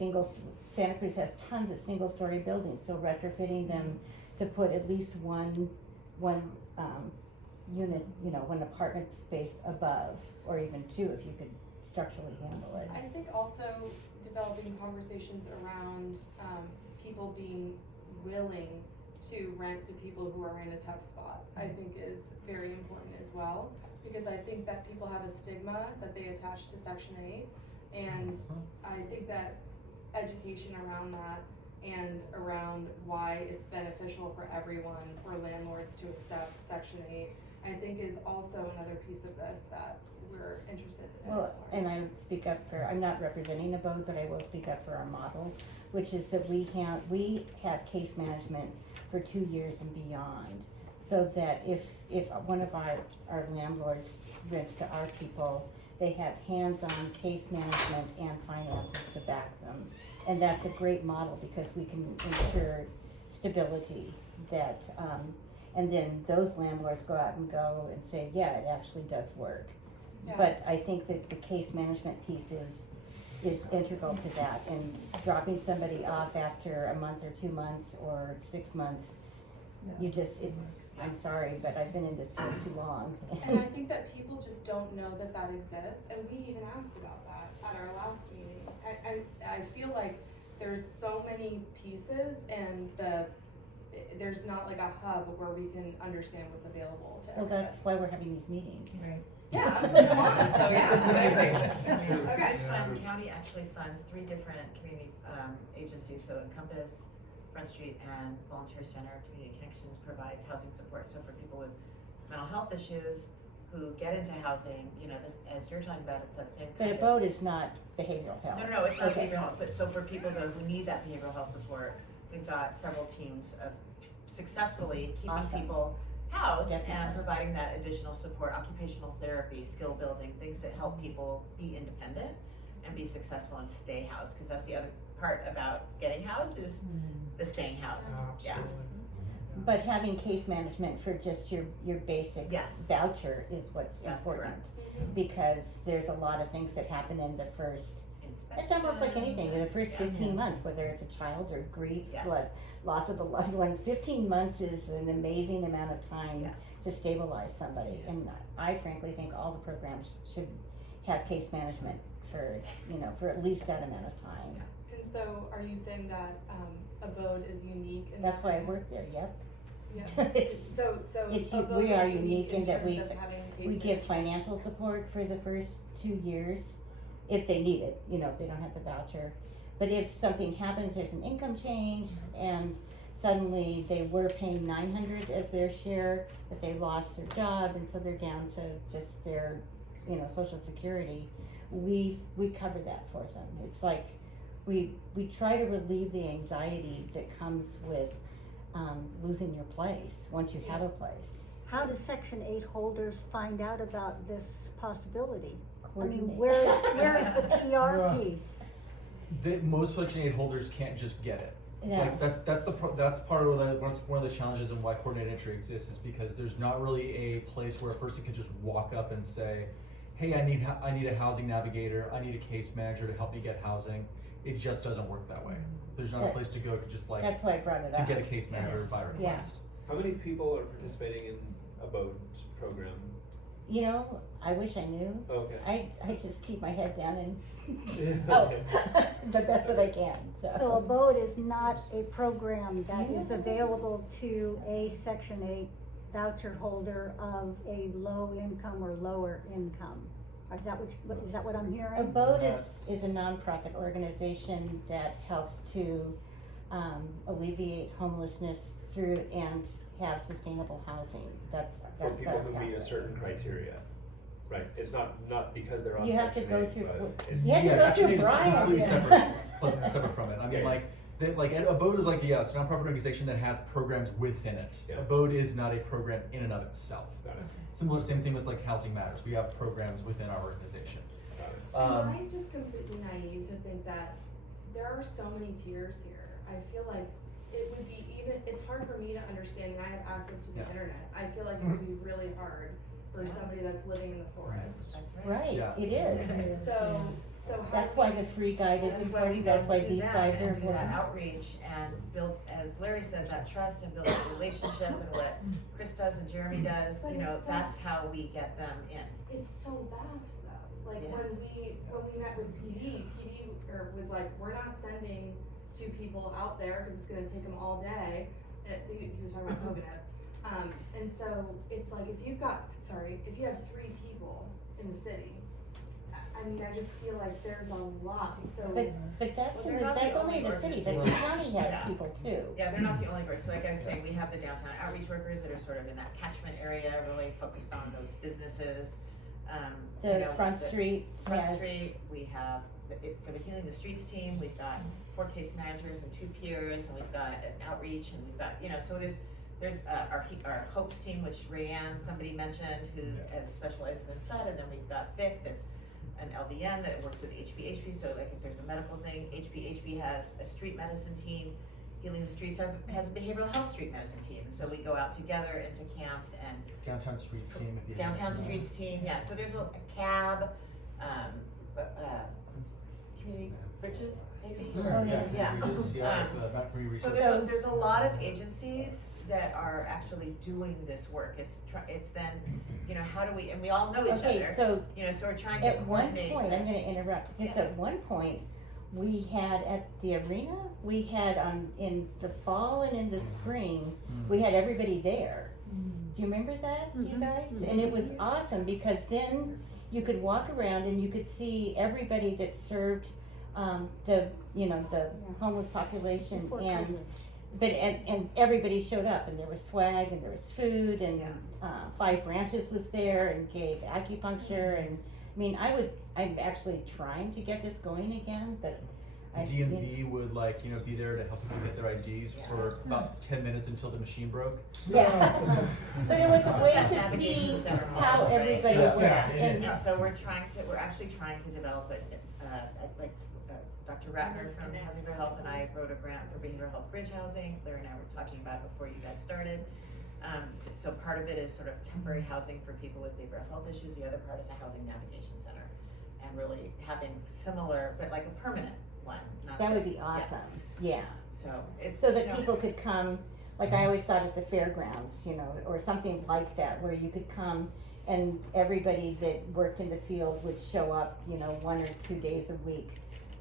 Santa Cruz has tons of single-story buildings, so retrofitting them to put at least one unit, one apartment space above, or even two if you could structurally handle it. I think also developing conversations around people being willing to rent to people who are in a tough spot, I think is very important as well, because I think that people have a stigma that they attach to Section 8, and I think that education around that and around why it's beneficial for everyone, for landlords to accept Section 8, I think is also another piece of this that we're interested in. Well, exploring. and I speak up for, I'm not representing Abode, but I will speak up for our model, which is that we have case management for 2 years and beyond. So that if one of our landlords rents to our people, they have hands-on case management and finances to back them. And that's a great model because we can ensure stability that, and then those landlords go out and say, yeah, it actually does work. Yeah. But I think that the case management piece is integral to that, and dropping somebody off after a month or 2 months or 6 months, I'm sorry, but I've been in this for too long. And I think that people just don't know that that exists, and we even asked about that at our last meeting. I feel like there's so many pieces, and there's not like a hub where we can understand what's available to Well, everybody. that's why we're having these meetings. Right. Yeah, I'm putting them on, so yeah, I agree. Okay. The county actually funds 3 different community agencies, so Encompass, Front Street, and Volunteer Center Community Connections provides housing support. So for people with mental health issues who get into housing, you know, this, as you're talking about, it's that same But kind of. Abode is not behavioral health. No, it's not Okay. behavioral health, but so for people though who need that behavioral health support, we've got several teams of successfully keeping Awesome. people housed and Definitely. providing that additional support, occupational therapy, skill building, things that help people be independent and be successful and stay housed, because that's the other part about getting housed is the staying housed. Yeah. Absolutely. But having case management for just your basic Yes. voucher is what's That's important. correct. Because there's a lot of things that happen in the first, it's almost like anything, in the first 15 months, whether it's a child or grief, Yes. loss of a loved one. 15 months is an amazing amount of time Yes. to stabilize somebody. And I frankly think all the programs should have case management for at least that amount of time. And so, are you saying that Abode is unique in That's that why I way? work there, yep. Yeah. So It's, Abode we are is unique in that terms of having case we give management. financial support for the first 2 years, if they need it, if they don't have the voucher. But if something happens, there's an income change, and suddenly they were paying $900 as their share, but they lost their job, and so they're down to just their, Social Security, we cover that for them. It's like, we try to relieve the anxiety that comes with, losing your place, once you have a place. How do Section 8 holders find out about this possibility? I mean, Coordinate. where is the PR piece? Most Section 8 holders can't just get it. Yeah. Like that's part of one of the challenges and why coordinated entry exists, is because there's not really a place where a person can just walk up and say, hey, I need a housing navigator, I need a case manager to help me get housing. It just doesn't work that way. There's not a place to go to just like That's why I brought it to up. get a case manager by request. How many people are participating in Abode's program? I wish I knew. Okay. I just keep my head down and help the best that I can, So Abode is not a program that is available to a Section 8 voucher holder of a low income or lower income. Is that what I'm hearing? Abode is a nonprofit organization that helps to alleviate homelessness through and have sustainable housing. That's For people who meet a pathway. certain criteria. Right, it's not because they're on You have to Section go 8, through- but it's. Yeah, you go Section through 8 is Brian. completely Yeah. separate from it. I mean, Yeah. Abode is it's a nonprofit organization that has programs within it. Yeah. Abode is not a program in and of itself. Got it, Same thing with like Housing Matters. We have programs within our organization. got it. Am I just completely naive to think that there are so many tiers here? I feel like it would be it's hard for me to understand, and I have access to the Yeah. internet. I feel like it would be really hard for somebody that's living in the forest. That's right. Right, Yeah. it is. So how That's do why we- the free guide is That's why we important, go that's why to these them guys are and do that important. outreach and build, as Larry said, that trust and build a relationship, and what Chris does and Jeremy does, But it's so- that's how we get them in. It's so vast though. Like when Yes. we met with PD was like, we're not sending 2 people out there because it's gonna take them all day. He was talking about Coconut. And so it's like if you have 3 people in the city, I mean, I just feel like there's a lot, so. But that's Well, in they're the, not that's the only in only the city, but the organization. county Yeah. has people too. Yeah, they're not the only groups, so like I was saying, we have the downtown outreach workers that are sort of in that catchment area, really focused on those businesses. You The know, Front the Street Front has, Street, we have, for the Healing the Streets team, we've got 4 case managers and 2 peers, and we've got an outreach, and we've got, so there's our Hopes team, which Rayanne, somebody mentioned, who has specialized in SUD, and then we've got Vic, that's an LVN that works with HBHP, so like if there's a medical thing, HBHP has a street medicine team, Healing the Streets has a behavioral health street medicine team, so we go out together into camps and Downtown Streets team, if you. downtown streets team, yeah, so there's a cab, community bridges, maybe? Oh, yeah. Yeah. Bridges, yeah, the Back-Free So Research. there's a lot of agencies that are actually doing this work, it's then, how do we, and we all know each okay, other, so so we're trying to at one coordinate. point, I'm gonna interrupt, because Yeah. at one point, we had at the arena, we had in the fall and in the spring, we had everybody there. Do you remember that, you guys? And it was awesome, because then you could walk around and you could see everybody that served the homeless population, and everybody showed up, and there was swag, and there was food, and Five Branches was there and gave acupuncture, and I mean, I'm actually trying to get this going again, but DMV would be there to help people get their IDs Yeah. for about 10 minutes until the machine broke. yeah. But it was a way to Navigation see center how model, right? everybody Yeah. worked, Yeah, it and And so we're actually trying to develop it, Dr. Ratner from Housing for Health and I wrote a grant for behavioral health bridge housing, Claire and I were talking about it before you guys started. So part of it is sort of temporary housing for people with behavioral health issues, the other part is a housing navigation center. And really having similar, but like a permanent one, not that would the- be awesome, yeah. So it's. So that people could come, like I always thought at the fairgrounds, or something like that, where you could come and everybody that worked in the field would show up, 1 or 2 days a week.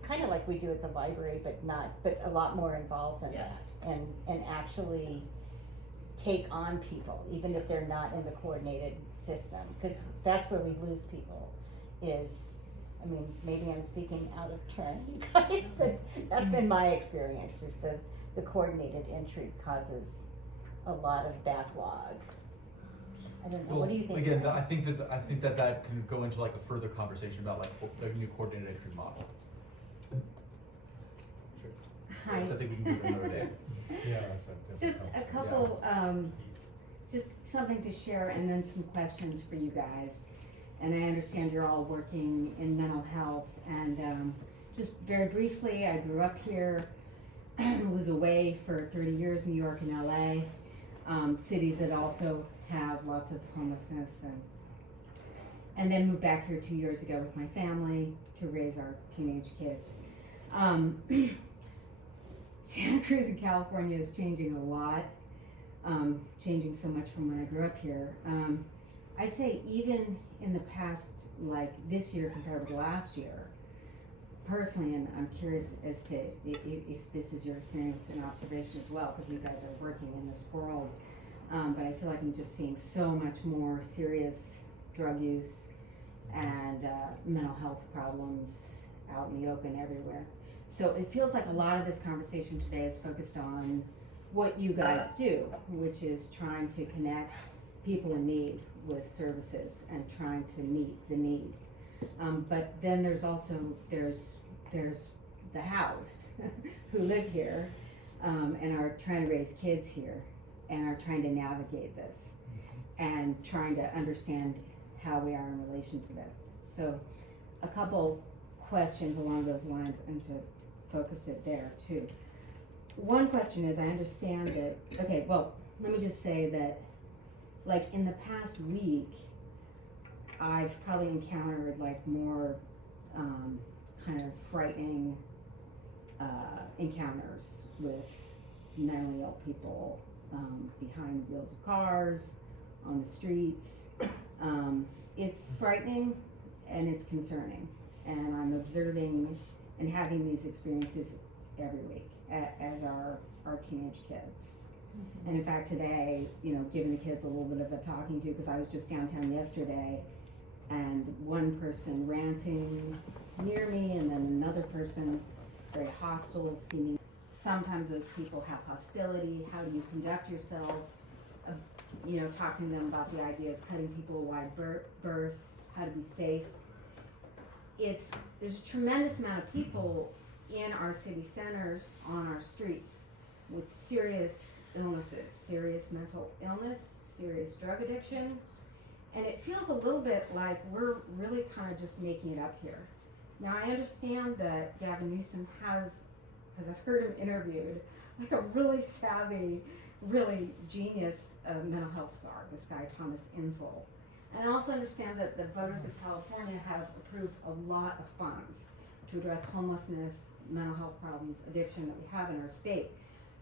Kind of like we do at the library, but a lot more involved in that. Yes. And actually take on people, even if they're not in the coordinated system, because that's where we lose people, maybe I'm speaking out of turn, you guys, but that's been my experience, is the coordinated entry causes a lot of backlog. I don't know, what do you think? Again, Brian? I think that can go into like a further conversation about the new coordinated entry model. Hi. I think we can do it another day. Yeah, Just a couple, just something to share and then some questions for you guys. And I understand you're all working in mental health, and just very briefly, I grew up here, was away for 30 years, New York and LA, cities that also have lots of homelessness, and then moved back here 2 years ago with my family to raise our teenage kids. Santa Cruz in California is changing a lot, changing so much from when I grew up here. I'd say even in the past, like this year compared with last year, personally, and I'm curious as to if this is your experience and observation as well, because you guys are working in this world, but I feel like I'm just seeing so much more serious drug use and mental health problems out in the open everywhere. So it feels like a lot of this conversation today is focused on what you guys do, which is trying to connect people in need with services and trying to meet the need. But then there's also, there's the housed who live here and are trying to raise kids here and are trying to navigate this and trying to understand how we are in relation to this. So a couple questions along those lines, and to focus it there too. One question is, I understand that, okay, well, let me just say that, like in the past week, I've probably encountered like more kind of frightening encounters with mentally ill people behind the wheels of cars, on the streets. It's frightening and it's concerning, and I'm observing and having these experiences every week as our teenage kids. Mm-hmm. And in fact today, giving the kids a little bit of a talking to, because I was just downtown yesterday, and one person ranting near me, and then another person very hostile seeming. Sometimes those people have hostility. How do you conduct yourself? Talking to them about the idea of cutting people a wide berth, how to be safe. There's a tremendous amount of people in our city centers, on our streets, with serious illnesses, serious mental illness, serious drug addiction, and it feels a little bit like we're really kind of just making it up here. Now I understand that Gavin Newsom has, because I've heard him interviewed, like a really savvy, really genius mental health czar, this guy Thomas Insel. And I also understand that the voters of California have approved a lot of funds to address homelessness, mental health problems, addiction that we have in our state.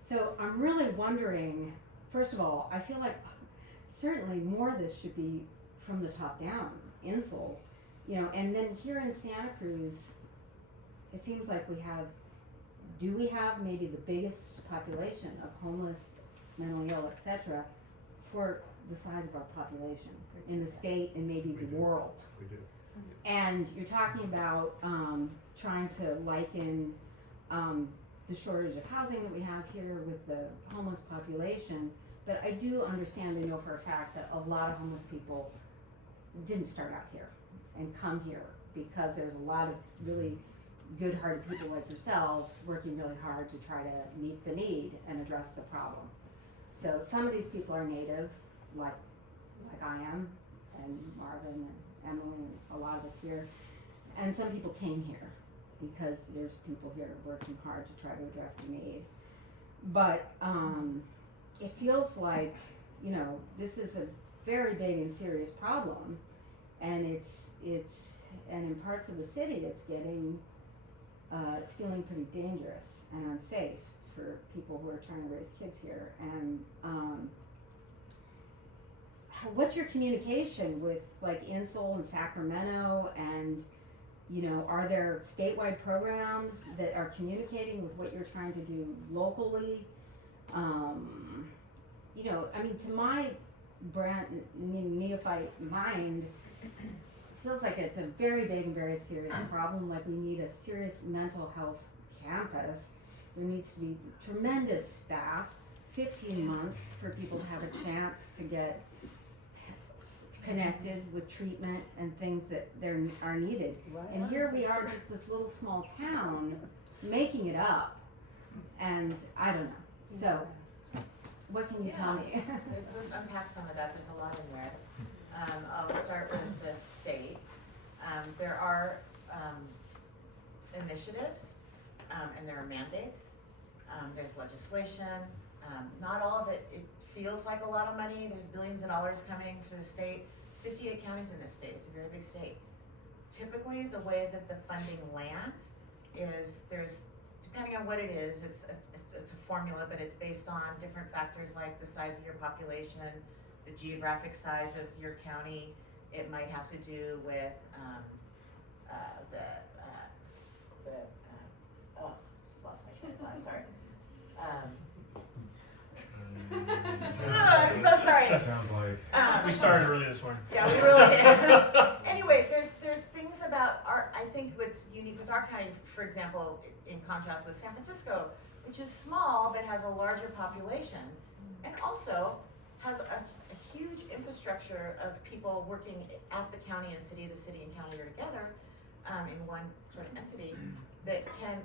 So I'm really wondering, first of all, I feel like certainly more of this should be from the top down, Insel, and then here in Santa Cruz, it seems like do we have maybe the biggest population of homeless, mentally ill, etc., for the size of our population in the state and maybe the world. We do. And you're talking about trying to liken the shortage of housing that we have here with the homeless population, but I do understand and know for a fact that a lot of homeless people didn't start out here and come here because there's a lot of really good-hearted people like yourselves working really hard to try to meet the need and address the problem. So some of these people are native, like I am, and Marvin and Emily and a lot of us here, and some people came here because there's people here working hard to try to address the need. But it feels like, this is a very big and serious problem, and and in parts of the city it's feeling pretty dangerous and unsafe for people who are trying to raise kids here. And what's your communication with like Insel and Sacramento, and are there statewide programs that are communicating with what you're trying to do locally? To my brand neophyte mind, it feels like it's a very big and very serious problem. Like we need a serious mental health campus. There needs to be tremendous staff, 15 months for people to have a chance to get connected with treatment and things that are needed. And here we are, just this little small town, making it up, and I don't know. So, what can you tell me? Let's unpack some of that. There's a lot in there. I'll start with the state. There are initiatives, and there are mandates. There's legislation. Not all of it feels like a lot of money. There's billions of dollars coming for the state. There's 58 counties in this state. It's a very big state. Typically, the way that the funding lands is depending on what it is, it's a formula, but it's based on different factors like the size of your population, the geographic size of your county. It might have to do with just lost my train of thought, I'm sorry. I'm so sorry. Sounds like. We started early this morning. Yeah, we really did. Anyway, there's things about I think what's unique with our county, for example, in contrast with San Francisco, which is small but has a larger population, and also has a huge infrastructure of people working at the county and city. The city and county are together in one sort of entity that can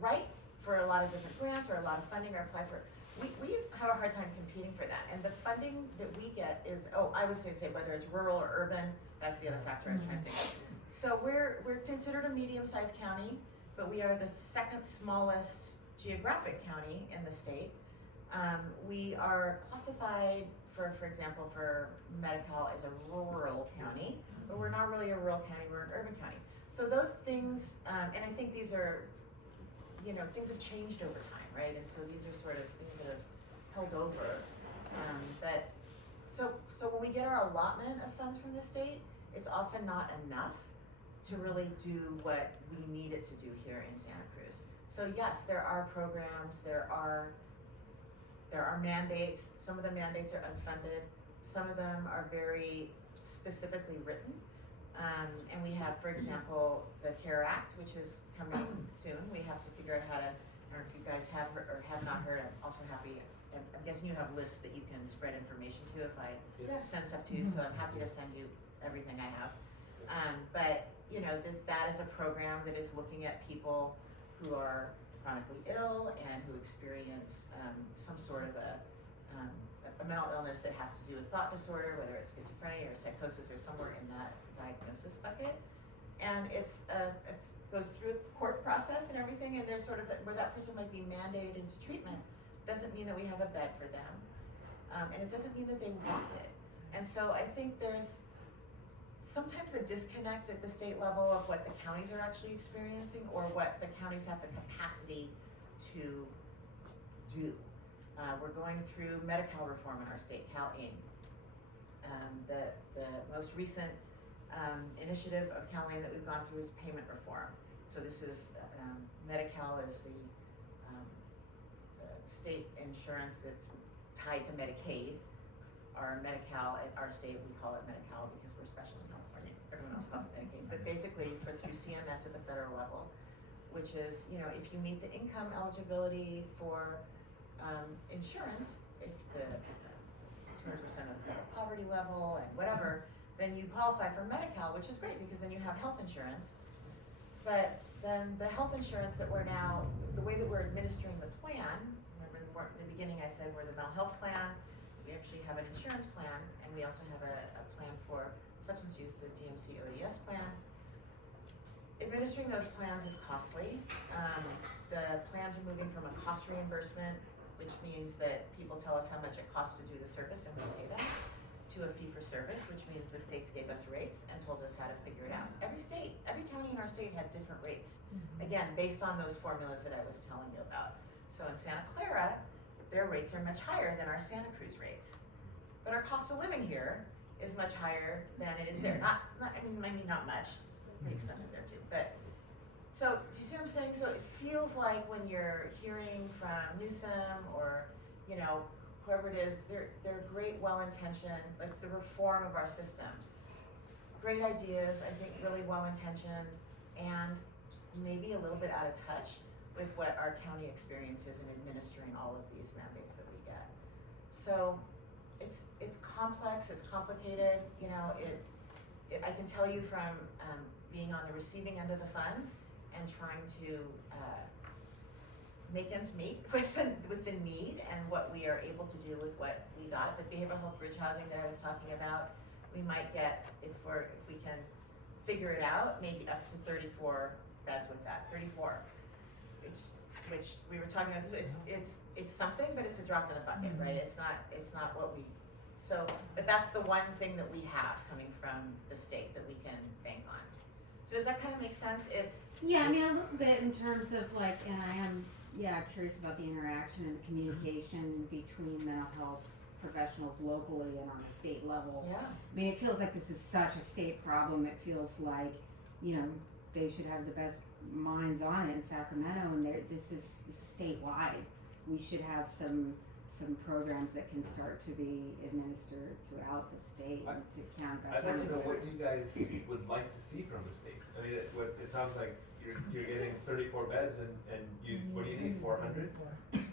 write for a lot of different grants or a lot of funding or apply for. We have a hard time competing for that, and the funding that we get is, I would say whether it's rural or urban, that's the other factor I was trying to think of. So we're considered a medium-sized county, but we are the second smallest geographic county in the state. We are classified, for example, for Medi-Cal as a rural county, but we're not really a rural county, we're an urban county. So those things, and I think these are, things have changed over time, right? And so these are sort of things that have held over. But so when we get our allotment of funds from the state, it's often not enough to really do what we need it to do here in Santa Cruz. So yes, there are programs, there are mandates. Some of the mandates are unfunded. Some of them are very specifically written. And we have, for example, the CARE Act, which is coming soon. We have to figure out how to, I don't know if you guys have heard or have not heard, I'm also happy, I'm guessing you have lists that you can spread information to if I Yes. send stuff to you, so I'm happy to send you everything I have. But, you know, that is a program that is looking at people who are chronically ill and who experience some sort of a mental illness that has to do with thought disorder, whether it's schizophrenia or psychosis or somewhere in that diagnosis bucket. And it's goes through a court process and everything, and there's sort of where that person might be mandated into treatment. Doesn't mean that we have a bed for them, and it doesn't mean that they want it. And so I think there's sometimes a disconnect at the state level of what the counties are actually experiencing or what the counties have the capacity to do. We're going through Medi-Cal reform in our state, CalAIM. The most recent initiative of CalAIM that we've gone through is payment reform. So this is, Medi-Cal is the state insurance that's tied to Medicaid. Our Medi-Cal at our state, we call it Medi-Cal because we're special in California. Everyone else calls it Medicaid. But basically through CMS at the federal level, which is, you know, if you meet the income eligibility for insurance, if it's 200% of the federal poverty level and whatever, then you qualify for Medi-Cal, which is great because then you have health insurance. But then the health insurance that we're now, the way that we're administering the plan, remember in the beginning I said we're the mental health plan, we actually have an insurance plan, and we also have a plan for substance use, the DMC ODS plan. Administering those plans is costly. The plans are moving from a cost reimbursement, which means that people tell us how much it costs to do the service and we pay them, to a fee for service, which means the states gave us rates and told us how to figure it out. Every state, every county in our state had different rates. Again, based on those formulas that I was telling you about. So in Santa Clara, their rates are much higher than our Santa Cruz rates. But our cost of living here is much higher than it is there. Not not much, it's pretty expensive there too. But, so, do you see what I'm saying? So it feels like when you're hearing from Newsom or, you know, whoever it is, they're great, well-intentioned, like the reform of our system. Great ideas, I think really well-intentioned, and maybe a little bit out of touch with what our county experience is in administering all of these mandates that we get. So it's complex, it's complicated, you know, I can tell you from being on the receiving end of the funds and trying to make ends meet with the need and what we are able to do with what we got. The behavioral health bridge housing that I was talking about, we might get, if we can figure it out, maybe up to 34 beds with that, 34. Which we were talking about, it's something, but it's a drop in the bucket, right? It's not what we, so, but that's the one thing that we have coming from the state that we can bank on. So does that kind of make sense? Yeah, I mean, a little bit in terms of like, and I am, curious about the interaction and the communication between mental health professionals locally and on a state level. Yeah. I mean, it feels like this is such a state problem. It feels like, you know, they should have the best minds on it in Sacramento, and this is statewide. We should have some programs that can start to be administered throughout the state to count that. I'd like to know what you guys would like to see from the state. I mean, it sounds like you're getting 34 beds and you, what do you need, 400?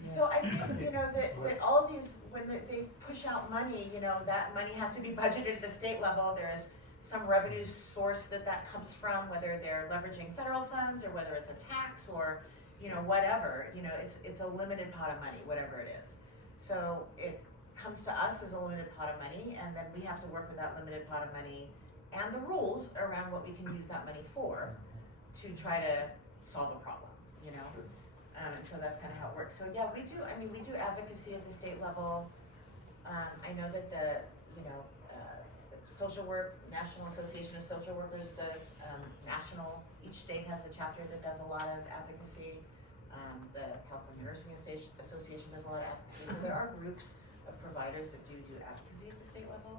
So I think, you know, that all these, when they push out money, you know, that money has to be budgeted at the state level. There's some revenue source that comes from, whether they're leveraging federal funds or whether it's a tax or, you know, whatever, you know, it's a limited pot of money, whatever it is. So it comes to us as a limited pot of money, and then we have to work with that limited pot of money and the rules around what we can use that money for to try to solve a problem, you know? And so that's kind of how it works. So yeah, we do advocacy at the state level. I know that the social work, National Association of Social Workers does national, each state has a chapter that does a lot of advocacy. The California Nursing Association does a lot of advocacy. So there are groups of providers that do advocacy at the state level.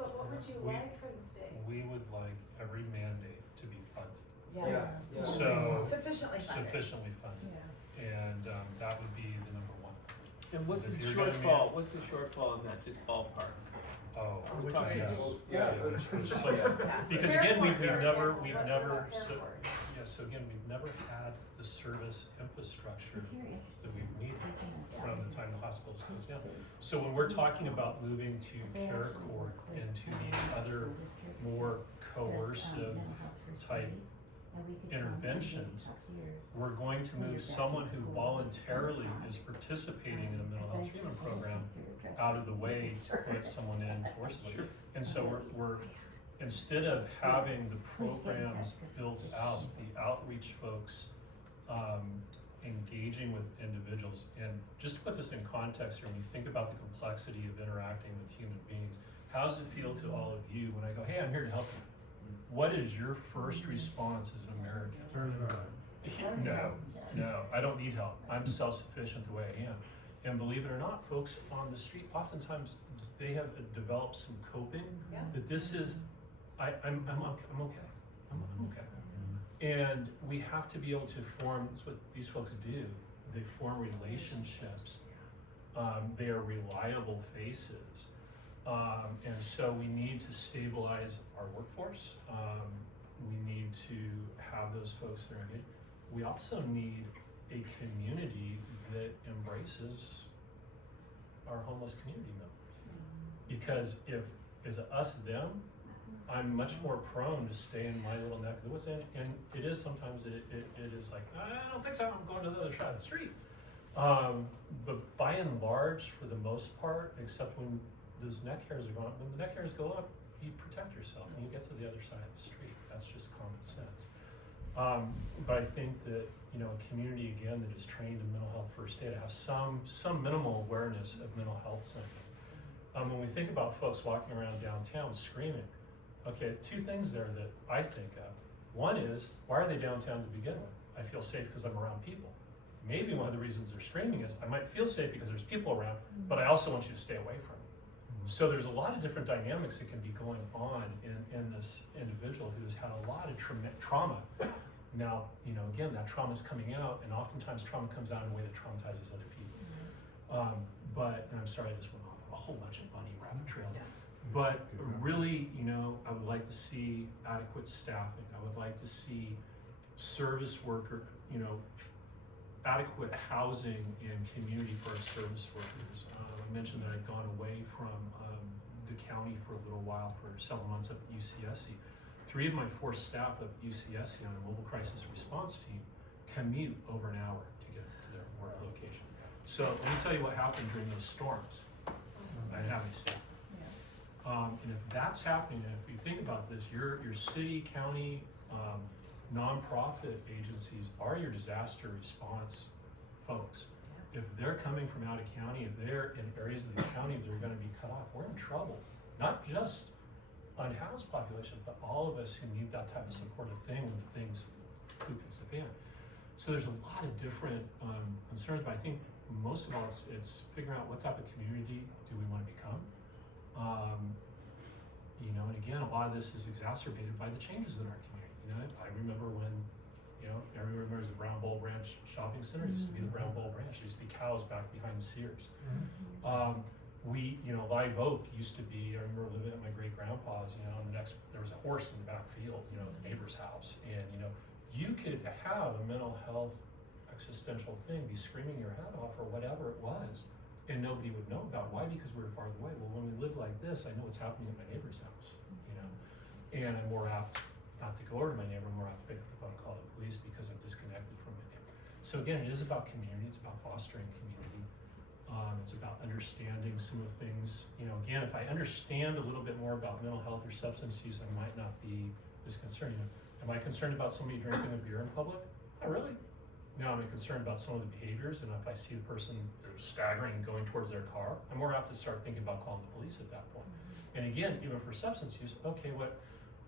But what would you like from the state? We would like every mandate to be funded. Yeah. So Sufficiently funded. And that would be the number one. And what's the If you're gonna shortfall, what's the shortfall in that, just ballpark? Oh, Which oh, is- yes. Yeah. Which place? Because Fair again, we've point, Eric. never, Yeah, we've let's never, talk about so, airport. yeah, so again, we've never had the service infrastructure that we've needed from the time the hospitals closed down. So when we're talking about moving to care court and to these other more coercive type interventions, we're going to move someone who voluntarily is participating in a mental health treatment program out of the way to put someone in forcibly. And so we're instead of having the programs built out, the outreach folks engaging with individuals, and just to put this in context here, when you think about the complexity of interacting with human beings, how does it feel to all of you when I go, hey, I'm here to help you? What is your first response as an American? Turn it around. No, I don't need help. I'm self-sufficient the way I am. And believe it or not, folks on the street, oftentimes they have developed some coping that this is, I'm okay. I'm okay. And we have to be able to form, that's what these folks do. They form relationships. They are reliable faces. And so we need to stabilize our workforce. We need to have those folks that are engaged. We also need a community that embraces our homeless community members. Because if it's us, them, I'm much more prone to stay in my little neck of the woods. And it is sometimes, it is like, I don't think so, I'm going to the other side of the street. But by and large, for the most part, except when those neck hairs are going up, when the neck hairs go up, you protect yourself and you get to the other side of the street. That's just common sense. But I think that, you know, a community, again, that is trained in mental health first aid, to have some minimal awareness of mental health symptoms. When we think about folks walking around downtown screaming, okay, two things there that I think of. One is, why are they downtown to begin with? I feel safe because I'm around people. Maybe one of the reasons they're screaming is, I might feel safe because there's people around, but I also want you to stay away from me. So there's a lot of different dynamics that can be going on in this individual who's had a lot of trauma. Now, you know, again, that trauma is coming out, and oftentimes trauma comes out in a way that traumatizes other people. And I'm sorry, I just went off a whole bunch of bunny rabbit trails. But really, you know, I would like to see adequate staffing. I would like to see service worker, you know, adequate housing and community for our service workers. I mentioned that I'd gone away from the county for a little while, for several months up at UCSC. 3 of my 4 staff up at UCSC on a mobile crisis response team commute over an hour to get to their work location. So let me tell you what happened during those storms. I didn't have any staff. And if that's happening, and if you think about this, your city, county, nonprofit agencies are your disaster response folks. If they're coming from out of county, if they're in areas of the county that are going to be cut off, we're in trouble. Not just unhoused population, but all of us who need that type of supportive thing when things poop hits the fan. So there's a lot of different concerns, but I think most of all it's figuring out what type of community do we want to become. You know, and again, a lot of this is exacerbated by the changes in our community. You know, I remember when, you know, everyone remembers the Brown Bowl Branch Shopping Center. It used to be the Brown Bowl Branch. There used to be cows back behind Sears. You know, Live Oak used to be, I remember living at my great grandpa's, you know, and there was a horse in the back field, you know, the neighbor's house. And, you know, you could have a mental health existential thing, be screaming your head off or whatever it was, and nobody would know about. Why? Because we were farther away. Well, when we live like this, I know what's happening at my neighbor's house, you know, and I'm more apt not to go over to my neighbor, I'm more apt to pick up the phone and call the police because I'm disconnected from my neighbor. So again, it is about community, it's about fostering community. It's about understanding some of the things, you know, again, if I understand a little bit more about mental health or substance use, I might not be as concerned. You know, am I concerned about somebody drinking a beer in public? Not really. Now, am I concerned about some of the behaviors? And if I see the person staggering and going towards their car, I'm more apt to start thinking about calling the police at that point. And again, even for substance use, okay, what?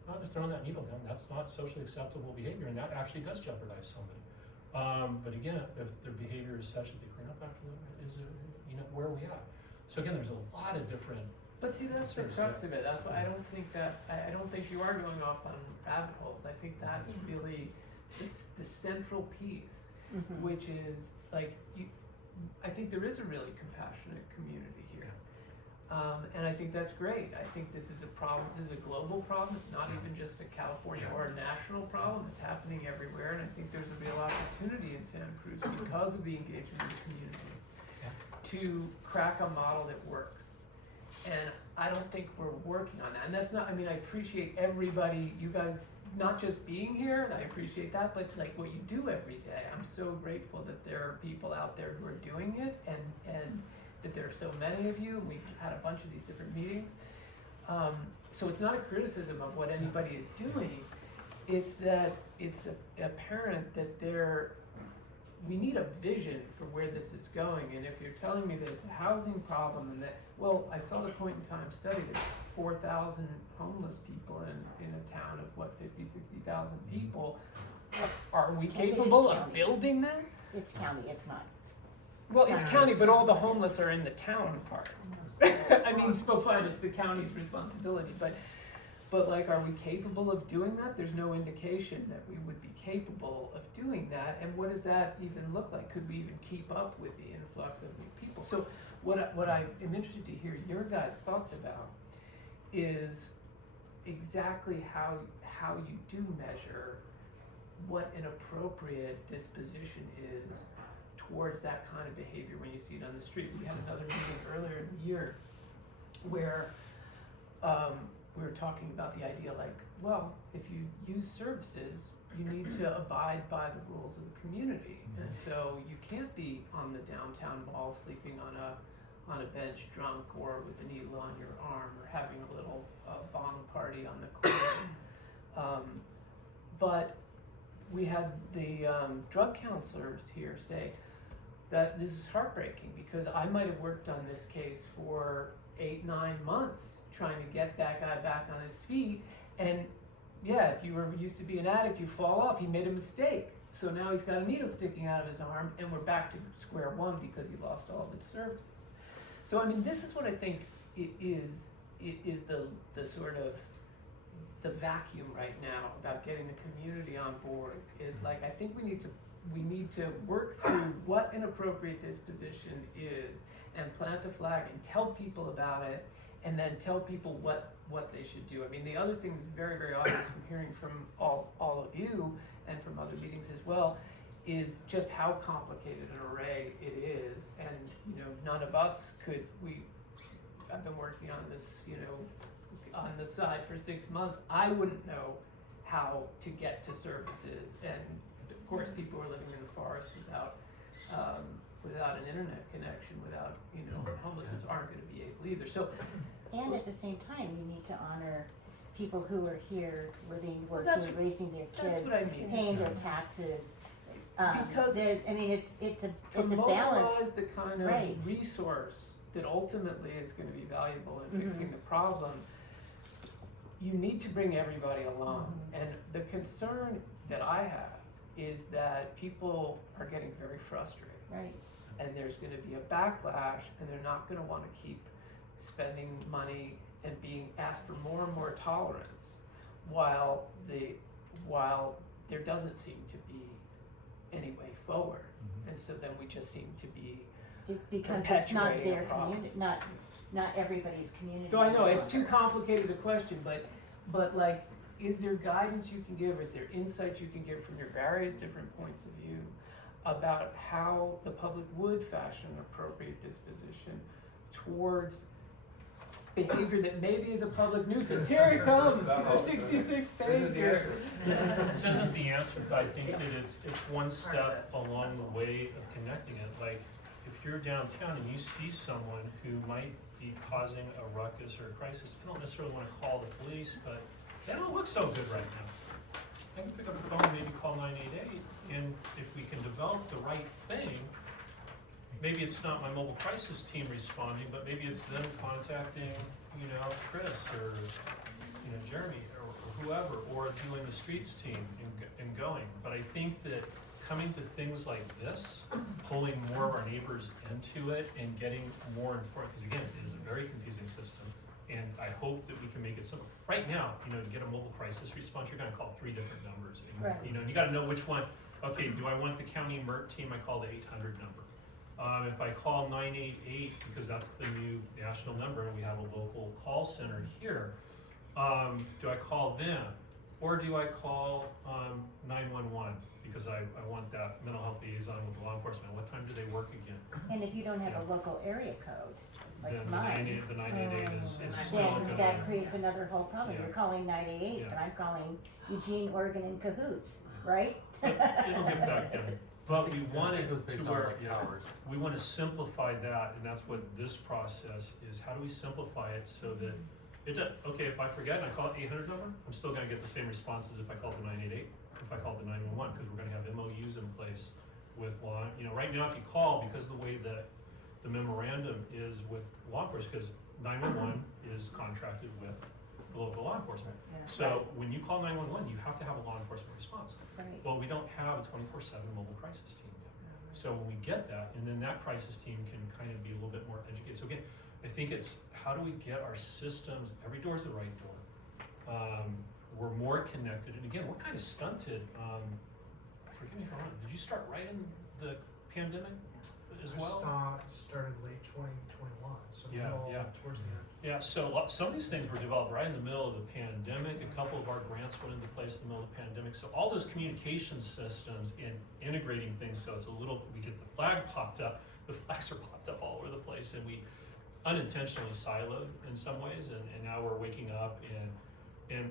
Oh, they're throwing that needle down. That's not socially acceptable behavior, and that actually does jeopardize somebody. But again, if their behavior is such that they clean up after them, you know, where are we at? So again, there's a lot of different. But see, that's the crux of it. That's why I don't think you are going off on rabbit holes. I think that's really the central piece, which is like I think there is a really compassionate community here. And I think that's great. I think this is a problem, this is a global problem. It's not even just a California or a national problem. It's happening everywhere, and I think there's a real opportunity in Santa Cruz because of the engagement of the community to crack a model that works. And I don't think we're working on that. And that's not, I mean, I appreciate everybody, you guys, not just being here, and I appreciate that, but like what you do every day. I'm so grateful that there are people out there who are doing it, and that there are so many of you, and we've had a bunch of these different meetings. So it's not a criticism of what anybody is doing, it's that it's apparent that we need a vision for where this is going. And if you're telling me that it's a housing problem and that, well, I saw the point in time study, there's 4,000 homeless people in a town of what, 50, 60,000 people. Are we capable of building that? It's county, it's not. Well, it's county, but all the homeless are in the town part. I mean, so fine, it's the county's responsibility, but like, are we capable of doing that? There's no indication that we would be capable of doing that, and what does that even look like? Could we even keep up with the influx of new people? So what I am interested to hear your guys' thoughts about is exactly how you do measure what an appropriate disposition is towards that kind of behavior when you see it on the street. We had another meeting earlier in the year where we were talking about the idea like, well, if you use services, you need to abide by the rules of the community. And so you can't be on the downtown mall sleeping on a bench drunk or with a needle on your arm or having a little bong party on the corner. But we had the drug counselors here say that this is heartbreaking because I might have worked on this case for 8-9 months trying to get that guy back on his feet, and yeah, if you were used to be an addict, you fall off. He made a mistake, so now he's got a needle sticking out of his arm, and we're back to square one because he lost all of his services. So I mean, this is what I think is the sort of the vacuum right now about getting the community on board. Is like, I think we need to work through what an appropriate disposition is and plant a flag and tell people about it, and then tell people what they should do. I mean, the other thing that's very, very obvious from hearing from all of you and from other meetings as well is just how complicated an array it is. And, you know, none of us could, I've been working on this, you know, on the side for 6 months. I wouldn't know how to get to services. And of course, people who are living in the forest without an internet connection, without, you know, homelessness aren't gonna be able either. So, And at the same time, you need to honor people who are here living, working, That's- raising their kids, that's what I mean. paying their taxes. Because I mean, it's a to balance. mobilize the kind of Right. resource that ultimately is gonna be valuable in Mhm. fixing the problem, you need to bring everybody along. And the concern that I have is that people are getting very frustrated. Right. And there's gonna be a backlash, and they're not gonna wanna keep spending money and being asked for more and more tolerance, while there doesn't seem to be any way forward. And so then we just seem to be It's because it's not perpetuating a their problem. community, not everybody's community. So I know, it's any too longer. complicated a question, but like, is there guidance you can give, is there insight you can give from your various different points of view about how the public would fashion an appropriate disposition towards behavior that maybe is a public nuisance? Here it comes, the 66 pages. This isn't the answer, but I think that it's one step along the way of connecting it. Like, if you're downtown and you see someone who might be causing a ruckus or a crisis, I don't necessarily wanna call the police, but they don't look so good right now. I can pick up the phone, maybe call 988, and if we can develop the right thing, maybe it's not my mobile crisis team responding, but maybe it's them contacting, you know, Chris or, you know, Jeremy or whoever, or doing the streets team and going. But I think that coming to things like this, pulling more of our neighbors into it and getting more informed, because again, it is a very confusing system. And I hope that we can make it simple. Right now, you know, to get a mobile crisis response, you're gonna call 3 different numbers. And, Right. you know, you gotta know which one. Okay, do I want the county MERT team? I call the 800 number. If I call 988, because that's the new national number, and we have a local call center here, do I call them? Or do I call 911? Because I want that mental health liaison with law enforcement. What time do they work again? And if you don't have Yeah. a local area code, like Then mine, the 988 is still then gonna. that creates another whole problem. Yeah. You're calling 988, Yeah. and I'm calling Eugene, Oregon, and cahoots, right? But it'll get back in. But we want it goes to based on where, like towers. we want to simplify that, and that's what this process is. How do we simplify it so that it does, okay, if I forget and I call it 800 number, I'm still gonna get the same responses if I call the 988, if I call the 911, because we're gonna have MOUs in place with law. You know, right now if you call, because the way that the memorandum is with law enforcement, because 911 is contracted with the local law enforcement. Yeah. So when you call 911, you have to have a law enforcement response. Right. Well, we don't have a 24/7 mobile crisis team yet. So when we get that, and then that crisis team can kind of be a little bit more educated. So again, I think it's how do we get our systems, every door is the right door. We're more connected, and again, we're kind of stunted. Forgive me if I'm wrong, did you start right in the pandemic as well? Started late 2021, so Yeah, middle yeah. towards the end. Yeah, so some of these things were developed right in the middle of the pandemic. A couple of our grants went into place in the middle of the pandemic. So all those communication systems and integrating things, so it's a little, we get the flag popped up, the flags are popped up all over the place, and we unintentionally siloed in some ways, and now we're waking up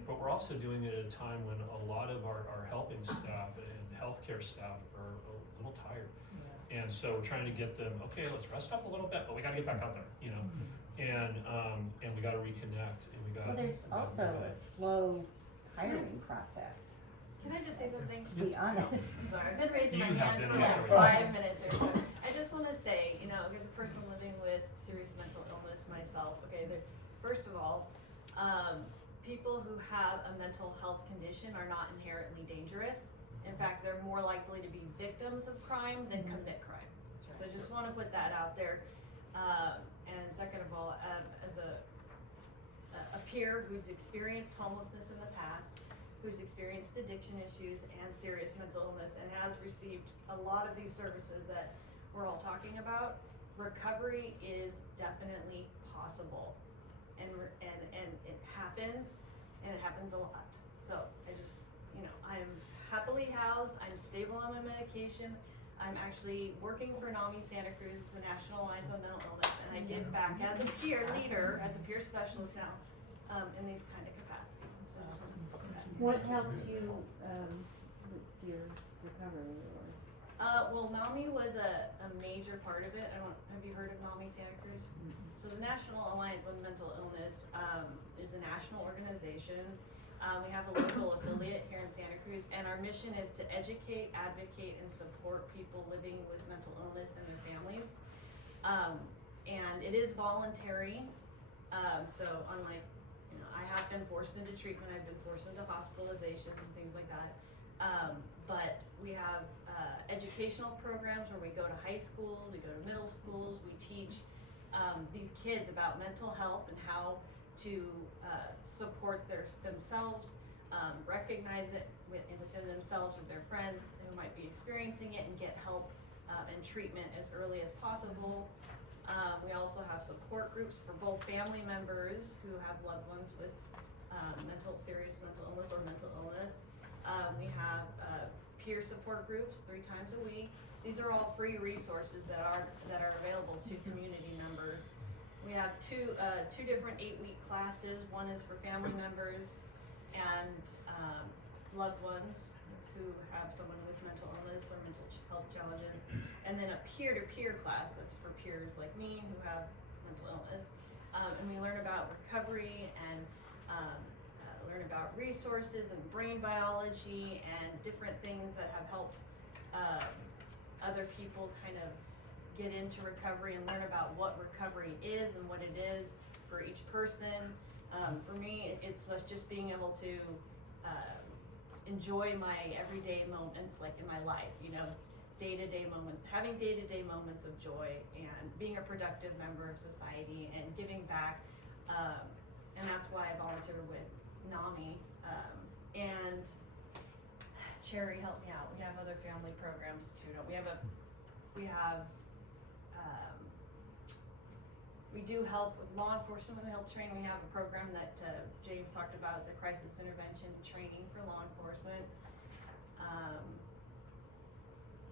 but we're also doing it at a time when a lot of our helping staff and healthcare staff are a little tired. And so we're trying to get them, okay, let's rest up a little bit, but we gotta get back out there, you know? And we gotta reconnect, and we gotta. Well, there's also a slow hiring process, Can I just say something? to be honest. Sorry, I've been raising my You have hand been, for I'm like sorry. 5 minutes or so. I just wanna say, you know, as a person living with serious mental illness myself, okay, first of all, people who have a mental health condition are not inherently dangerous. In fact, they're more likely to be victims of crime than commit crime. So I just wanna put that out there. And second of all, as a peer who's experienced homelessness in the past, who's experienced addiction issues and serious mental illness and has received a lot of these services that we're all talking about, recovery is definitely possible. And it happens a lot. So I just, you know, I'm happily housed, I'm stable on my medication. I'm actually working for NAMI Santa Cruz, the National Alliance on Mental Illness, and I give back as a peer leader, as a peer specialist now, in these kind of capacities. So I just wanted to put that. What helped you with your recovery? Or? Well, NAMI was a major part of it. Have you heard of NAMI Santa Cruz? So the National Alliance on Mental Illness is a national organization. We have a local affiliate here in Santa Cruz, and our mission is to educate, advocate, and support people living with mental illness and their families. And it is voluntary. So unlike, you know, I have been forced into treatment, I've been forced into hospitalizations and things like that. But we have educational programs where we go to high school, we go to middle schools, we teach these kids about mental health and how to support themselves, recognize it within themselves or their friends who might be experiencing it, and get help and treatment as early as possible. We also have support groups for both family members who have loved ones with serious mental illness or mental illness. We have peer support groups 3 times a week. These are all free resources that are available to community members. We have two different 8-week classes. One is for family members and loved ones who have someone with mental illness or mental health challenges, and then a peer-to-peer class that's for peers like me who have mental illness. And we learn about recovery and learn about resources and brain biology and different things that have helped other people kind of get into recovery and learn about what recovery is and what it is for each person. For me, it's just being able to enjoy my everyday moments, like in my life, you know, day-to-day moments, having day-to-day moments of joy and being a productive member of society and giving back. And that's why I volunteer with NAMI. And Sherry, help me out. We have other family programs too. We have we do help with law enforcement, we help train. We have a program that James talked about, the crisis intervention training for law enforcement.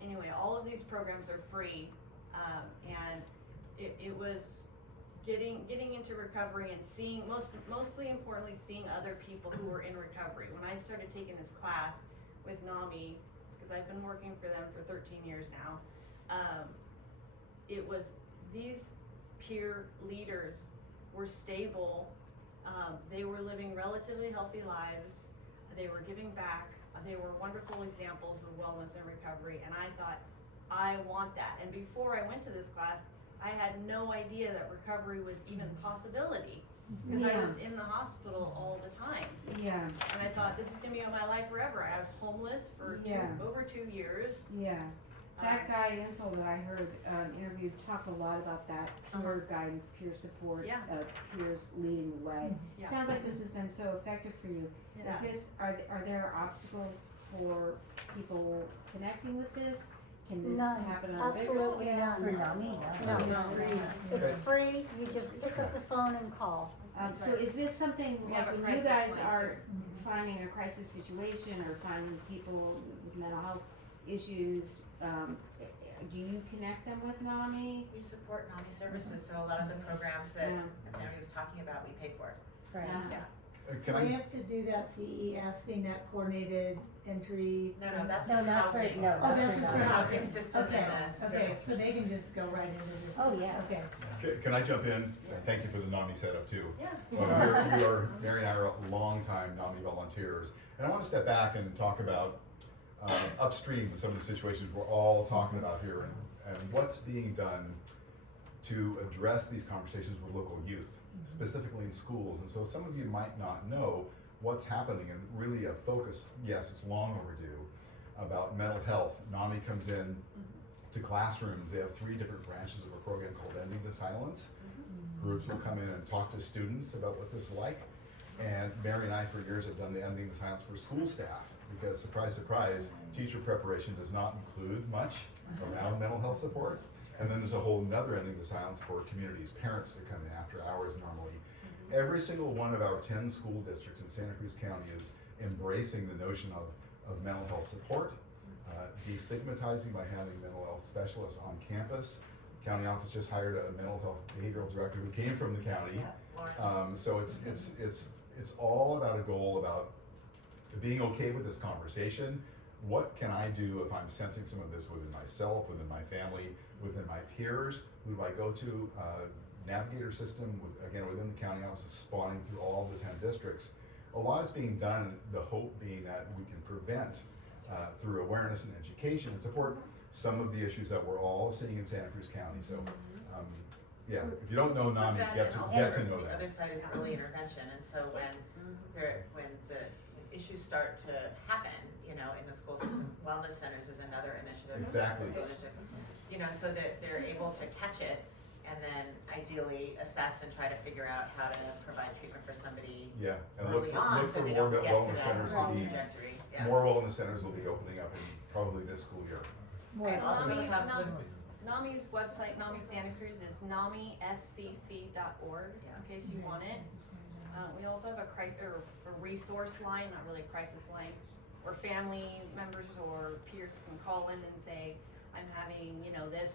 Anyway, all of these programs are free, and it was getting into recovery and seeing, mostly importantly, seeing other people who were in recovery. When I started taking this class with NAMI, because I've been working for them for 13 years now, it was these peer leaders were stable, they were living relatively healthy lives, they were giving back, they were wonderful examples of wellness and recovery, and I thought, I want that. And before I went to this class, I had no idea that recovery was even a possibility, because I was in the hospital all the time. Yeah. And I thought, this is gonna be my life forever. I was homeless for over 2 years. Yeah. That guy Ansel that I heard interviewed talked a lot about that peer guidance, peer support, Yeah. Peers leading the way. Yeah. Sounds like this has been so effective for you. It Is has. this are there obstacles for people connecting with this? Can this None. happen on a bigger Absolutely scale? none. For NAMI, No, no. it's free. It's free, you just pick up the phone and call. So is this something We like have a when you crisis guys line, are finding a crisis situation or finding people with mental health issues, do you connect them with NAMI? We support NAMI services, so a lot of the programs that Naomi was talking about, we pay for. Right. Yeah. Can We I, have to do that CES thing, that coordinated entry. No, that's No, for not for, housing. no. Oh, not that's for just for NAMI. housing system Okay, and the okay, service. so they can just go right into this. Oh, yeah. Okay. can I jump in? Thank you for the NAMI setup too. Yeah. Well, Mary and I are longtime NAMI volunteers, and I want to step back and talk about upstream some of the situations we're all talking about here, and what's being done to address these conversations with local youth, specifically in schools. And so some of you might not know what's happening, and really a focus, yes, it's long overdue, about mental health. NAMI comes in to classrooms. They have 3 different branches of a program called Ending the Silence. Groups will come in and talk to students about what this is like. And Mary and I for years have done the Ending the Silence for school staff, because surprise, surprise, teacher preparation does not include much around mental health support. And then there's a whole nother Ending the Silence for communities, parents that come in after hours normally. Every single one of our 10 school districts in Santa Cruz County is embracing the notion of mental health support, destigmatizing by having mental health specialists on campus. County office just hired a mental health behavioral director who came from the county. So it's all about a goal about being okay with this conversation. What can I do if I'm sensing some of this within myself, within my family, within my peers? Who do I go to? Navigator system, again, within the county offices, spawning through all the 10 districts. A lot is being done, the hope being that we can prevent through awareness and education and support some of the issues that we're all seeing in Santa Cruz County. So, yeah, if you don't know NAMI, get to know The that. other side is early intervention, and so when the issues start to happen, in the school system, wellness centers is another initiative. Exactly. So that they're able to catch it and then ideally assess and try to figure out how to provide treatment for somebody Yeah, and look early for, on, look so for they more don't get to wellness that centers to wrong be, trajectory. Yeah. more wellness centers will be opening up in probably this school year. And also NAMI, have some, NAMI's website, NAMI Santa Cruz, is namiscc.org, in case you want it. We also have a resource line, not really a crisis line, where family members or peers can call in and say, I'm having, this,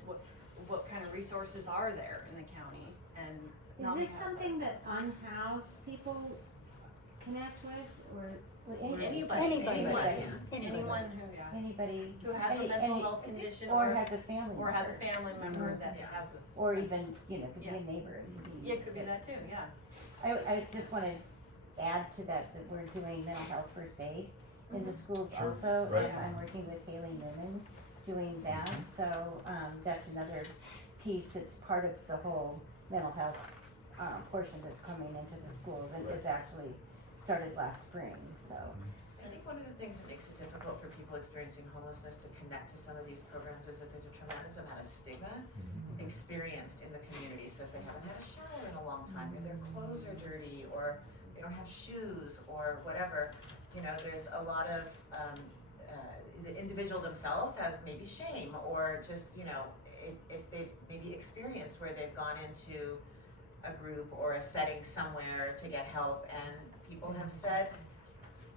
what kind of resources are there in the county? And Is NAMI this has something those. that unhoused people connect with, or? Anybody. Anybody. Anyone who, Anybody. who has a any- mental any- health condition Or has a family or has a member. family member that has a, Or even, could be Yeah. a neighbor. yeah, it could be that too, yeah. I just wanna add to that we're doing mental health first aid in the schools Sure, also. right. And I'm working with Haley Newman doing that, so, that's another piece that's part of the whole mental health, portion that's coming into the schools, and it's actually started last spring, so. I think one of the things that makes it difficult for people experiencing homelessness to connect to some of these programs is that there's a tremendous amount of stigma experienced in the community. So if they haven't had a shower in a long time, or their clothes are dirty, or they don't have shoes, or whatever, there's a lot of, the individual themselves has maybe shame, or just, if they've maybe experienced where they've gone into a group or a setting somewhere to get help and people have said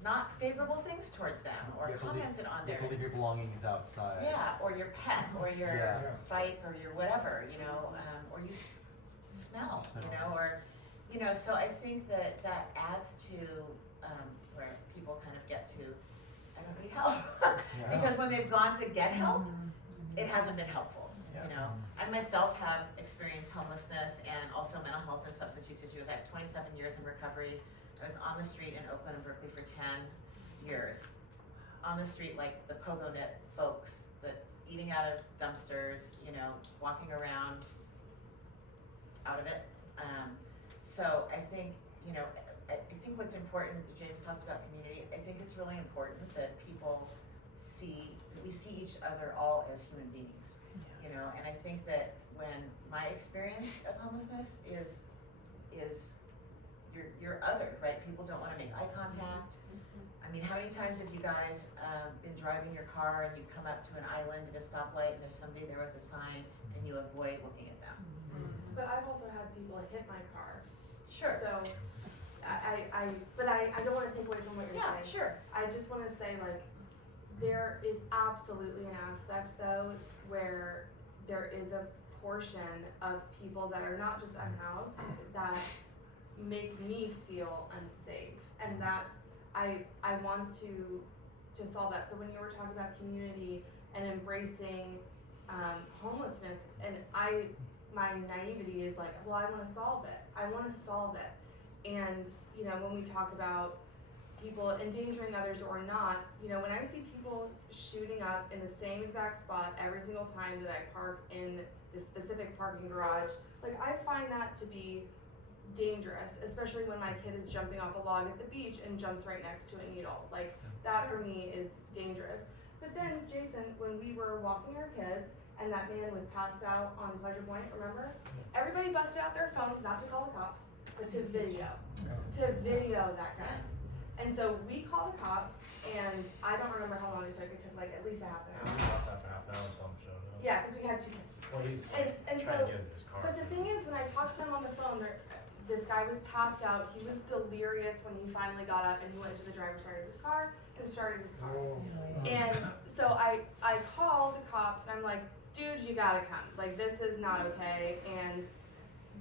not favorable things towards them or commented on You their, have to leave your belongings outside. yeah, or your pet or your Yeah. bike or your whatever, you know, or you smell, you know, or, you know, so I think that that adds to where people kind of get to, I don't need help. Yeah. Because when they've gone to get help, it hasn't been helpful, you know. I myself have experienced homelessness and also mental health and substance use issues. I have 27 years in recovery. I was on the street in Oakland and Berkeley for 10 years. On the street like the pogo net folks, the eating out of dumpsters, you know, walking around out of it. So I think, you know, I think what's important, James talks about community, I think it's really important that people we see each other all as human beings, you know, and I think that when my experience of homelessness is you're othered, right? People don't wanna make eye contact. I mean, how many times have you guys been driving your car and you come up to an island at a stoplight and there's somebody there with a sign and you avoid looking at them? But I've also had people hit my car. Sure. So, but I don't wanna take away from what you're Yeah, saying. sure. I just wanna say, like, there is absolutely an aspect though where there is a portion of people that are not just unhoused that make me feel unsafe. And that's, I want to solve that. So when you were talking about community and embracing homelessness, and my naivety is like, well, I wanna solve it. I wanna solve it. And, you know, when we talk about people endangering others or not, you know, when I see people shooting up in the same exact spot every single time that I park in this specific parking garage, like, I find that to be dangerous, especially when my kid is jumping off a log at the beach and jumps right next to a needle. Like, that for me is dangerous. But then, Jason, when we were walking our kids and that man was passed out on Pleasure Point, remember? Everybody busted out their phones, not to call the cops, but to video that guy. And so we called the cops, and I don't remember how long it took. It took like at least a half an hour. About half an hour, something showed up. Yeah, because we had two kids. Well, he's And trying so, to get in his car. but the thing is, when I talked to them on the phone, this guy was passed out. He was delirious when he finally got up, and he went to the driver's side of his car and started his car. And so I called the cops, and I'm like, dude, you gotta come. Like, this is not okay. And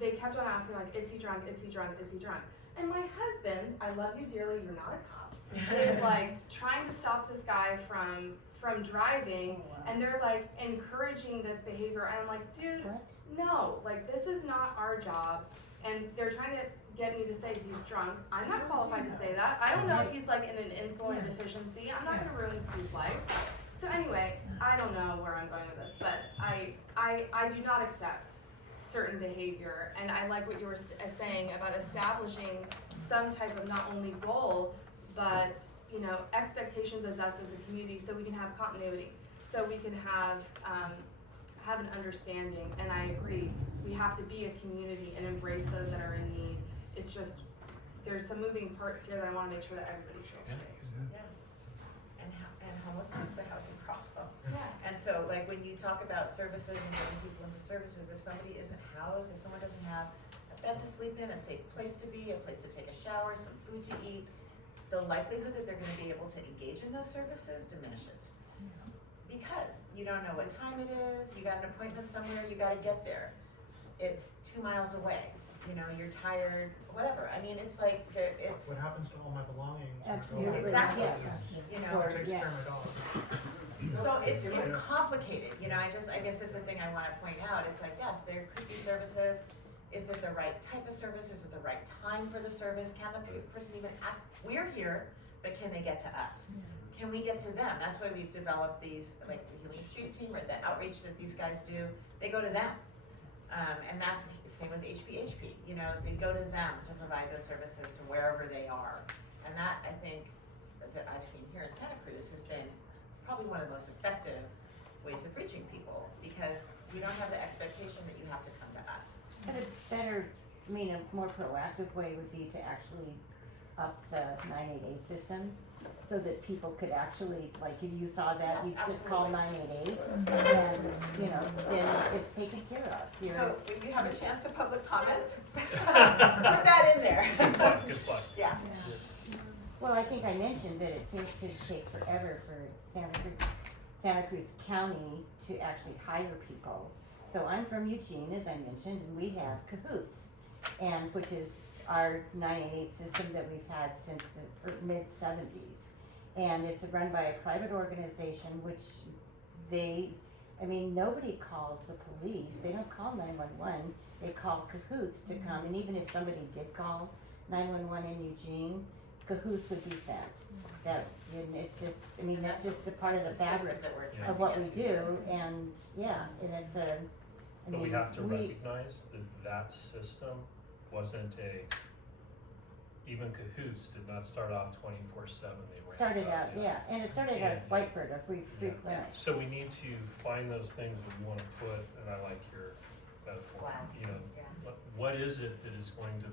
they kept on asking, like, is he drunk? Is he drunk? Is he drunk? And my husband, I love you dearly, you're not a cop, is like trying to stop this guy from driving, and they're like encouraging this behavior, and I'm like, dude, no, like, this is not our job. And they're trying to get me to say he's drunk. I'm not qualified to say that. I don't know if he's like in an insulin deficiency. I'm not gonna ruin Steve's life. So anyway, I don't know where I'm going with this, but I do not accept certain behavior, and I like what you were saying about establishing some type of not only goal, but, you know, expectations as us as a community, so we can have continuity, so we can have an understanding. And I agree, we have to be a community and embrace those that are in need. It's just, there's some moving parts here that I wanna make sure that everybody feels safe. Yeah. And homelessness is a housing problem. Yeah. And so, like, when you talk about services and getting people into services, if somebody isn't housed, if someone doesn't have a bed to sleep in, a safe place to be, a place to take a shower, some food to eat, the likelihood that they're gonna be able to engage in those services diminishes. Because you don't know what time it is, you got an appointment somewhere, you gotta get there. It's 2 miles away, you know, you're tired, whatever. I mean, it's like, it's. What happens to all my belongings? when I go Absolutely. out? Exactly. Yeah. You know, Who takes care of my dog? so it's complicated, you know, I guess it's the thing I wanna point out, it's like, yes, there could be services, is it the right type of service, is it the right time for the service, can the person even ask, we're here, but can they get to us? Can we get to them? That's why we've developed these, like the Healing Streets team, or the outreach that these guys do, they go to them. And that's the same with HPHP, you know, they go to them to provide those services to wherever they are. And that, I think, that I've seen here in Santa Cruz has been probably one of the most effective ways of reaching people, because we don't have the expectation that you have to come to us. But a better, I mean, a more proactive way would be to actually up the 988 system so that people could actually, like, if you saw that, Yes, you just call 988 and, you know, then it's taken care of. You're- So if you have a chance to public comments, put that in there. Good luck, good luck. Yeah. Well, I think I mentioned that it seems to take forever for Santa Cruz County to actually hire people. So I'm from Eugene, as I mentioned, and we have Cahoots, and which is our 988 system that we've had since the mid-70s. And it's run by a private organization, which nobody calls the police. They don't call 911. They call Cahoots to come, and even if somebody did call 911 in Eugene, Cahoots would be sent. And it's just, that's just the part of the fabric of what we do, and and it's a, But we have to recognize that that system wasn't even Cahoots did not start off 24/7. They ran started out, and it started out as And- Whitebird, a free clinic. So we need to find those things that we want to put, and I like your metaphor. Wow. You know, what is it that is going to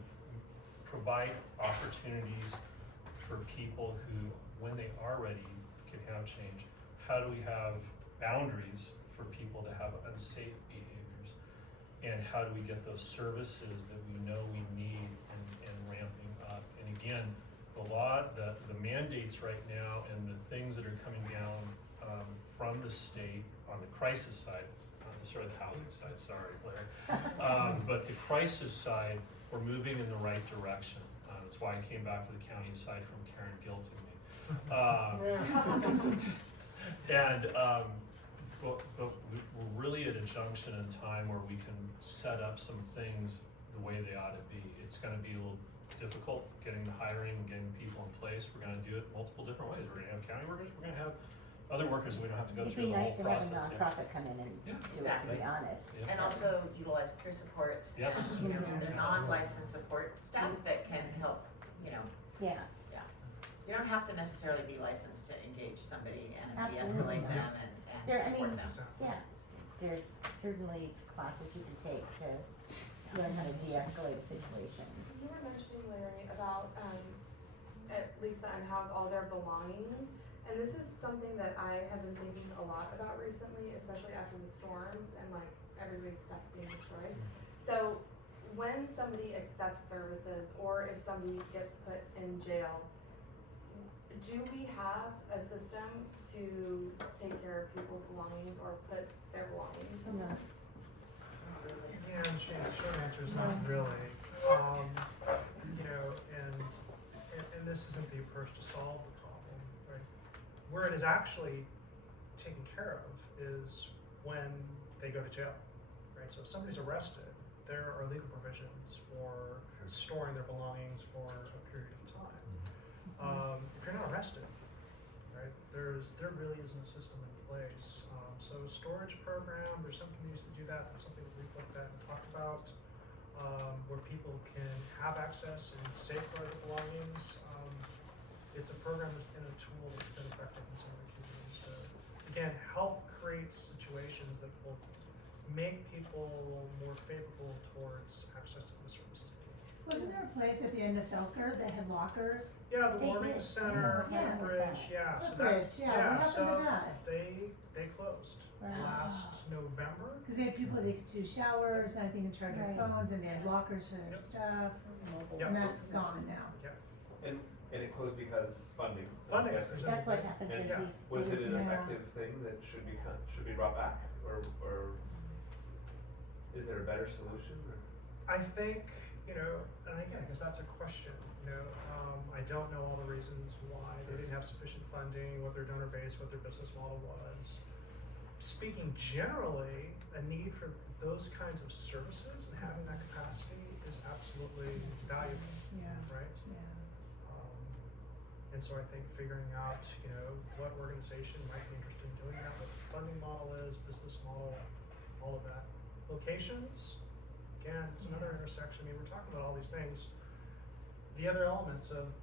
provide opportunities for people who, when they are ready, can have change? How do we have boundaries for people to have unsafe behaviors? And how do we get those services that we know we need and ramping up? And again, the mandates right now and the things that are coming down from the state on the crisis side, not necessarily the housing side, sorry, Blair. But the crisis side, we're moving in the right direction. That's why I came back to the county side from Karen guilting me. But we're really at a junction in time where we can set up some things the way they ought to be. It's gonna be a little difficult getting the hiring and getting people in place. We're gonna do it multiple different ways. We're gonna have county workers, we're gonna have other workers, we don't have to go It'd through be the whole nice to have process. a nonprofit come in and Yeah. do it, to Exactly. be honest. Yeah. And also utilize peer supports. Yes. And, the non-licensed support staff that can help, Yeah, you don't have to necessarily be licensed to engage somebody and Absolutely de-escalate not. them There- I and support mean, them. yeah. There's certainly classes you can take to learn how to de-escalate a situation. You were mentioning, Larry, about at Lisa and house all their belongings, and this is something that I have been thinking a lot about recently, especially after the storms and like everybody's stuff being destroyed. So when somebody accepts services or if somebody gets put in jail, do we have a system to take care of people's belongings or put their belongings somewhere? Yeah, and short answer is not really. You know, and this isn't the approach to solve the problem, right? Where it is actually taken care of is when they go to jail, right? So if somebody's arrested, there are legal provisions for storing their belongings for a period of time. If you're not arrested, right, there really isn't a system in place. So storage program, there's some communities that do that. That's something that we've looked at and talked about, where people can have access and safeguard their belongings. It's a program that's been a tool that's been effective in some of the communities to, again, help create situations that will make people more favorable towards accessing the services they need. Wasn't there a place at the end of Felker that had lockers? Yeah, the They Warming did. Center, Yeah. Footbridge, yeah, so that, Footbridge, yeah, what happened so to that? they closed last November. Cause they had people that could do showers, and I think in charge of Right. phones, and they had lockers for their Yep. stuff, Yep. and that's gone now. And it closed because funding. Funding. Yes. That's what happens And is these. was it an things- effective thing that should be brought back, or is there a better solution, or? I think, you know, and again, because that's a question, you know, I don't know all the reasons why they didn't have sufficient funding, what their donor base, what their business model was. Speaking generally, a need for those kinds of services and having that capacity is absolutely valuable, Yeah, right? yeah. And so I think figuring out, you know, what organization might be interested in doing that, what the funding model is, business model, all of that. Locations, again, it's another intersection. I mean, we're talking about all these things. The other elements of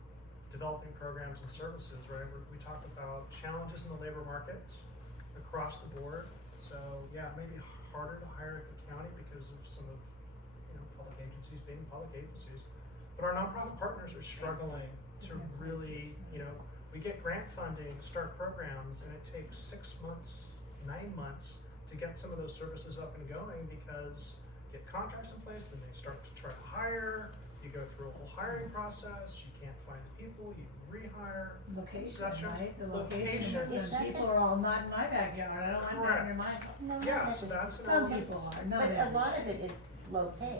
developing programs and services, right? We talked about challenges in the labor market across the board. So yeah, it may be harder to hire at the county because of some of, you know, public agencies being public agencies. But our nonprofit partners are struggling to really, we get grant funding to start programs, and it takes 6 months, 9 months to get some of those services up and going, because get contracts in place, then they start to try to hire, you go through a whole hiring process, you can't find people, you rehire. Location, Sessions. right? The location, Locations. some people are all not in my backyard, I don't want them in my. No, not Yeah, so that's an Some element. people are, not But a everyone. lot of it is low pay,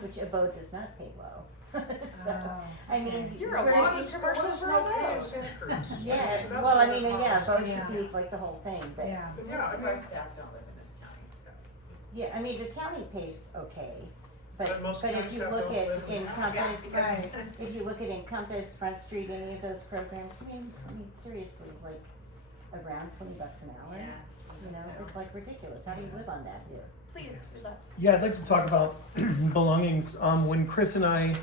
which Abode does not pay well. So, Oh, I mean. You're a very lot of few- commercials for those. Yeah, So that's well, I another mean, yeah, problem. Abode should be like the whole thing, but. Yeah. Yeah, Most I of our mean, staff don't live in this county. Yeah, I mean, the county pays okay, But but, most but county if you staff look don't at live in the county. Encompass, Right. if you look at Encompass, Front Street, any of those programs, I mean, seriously, like, around $20 an hour? You know, it's like ridiculous, how do you live on that here? Please, we'd love. Yeah, I'd like to talk about belongings. When Chris and I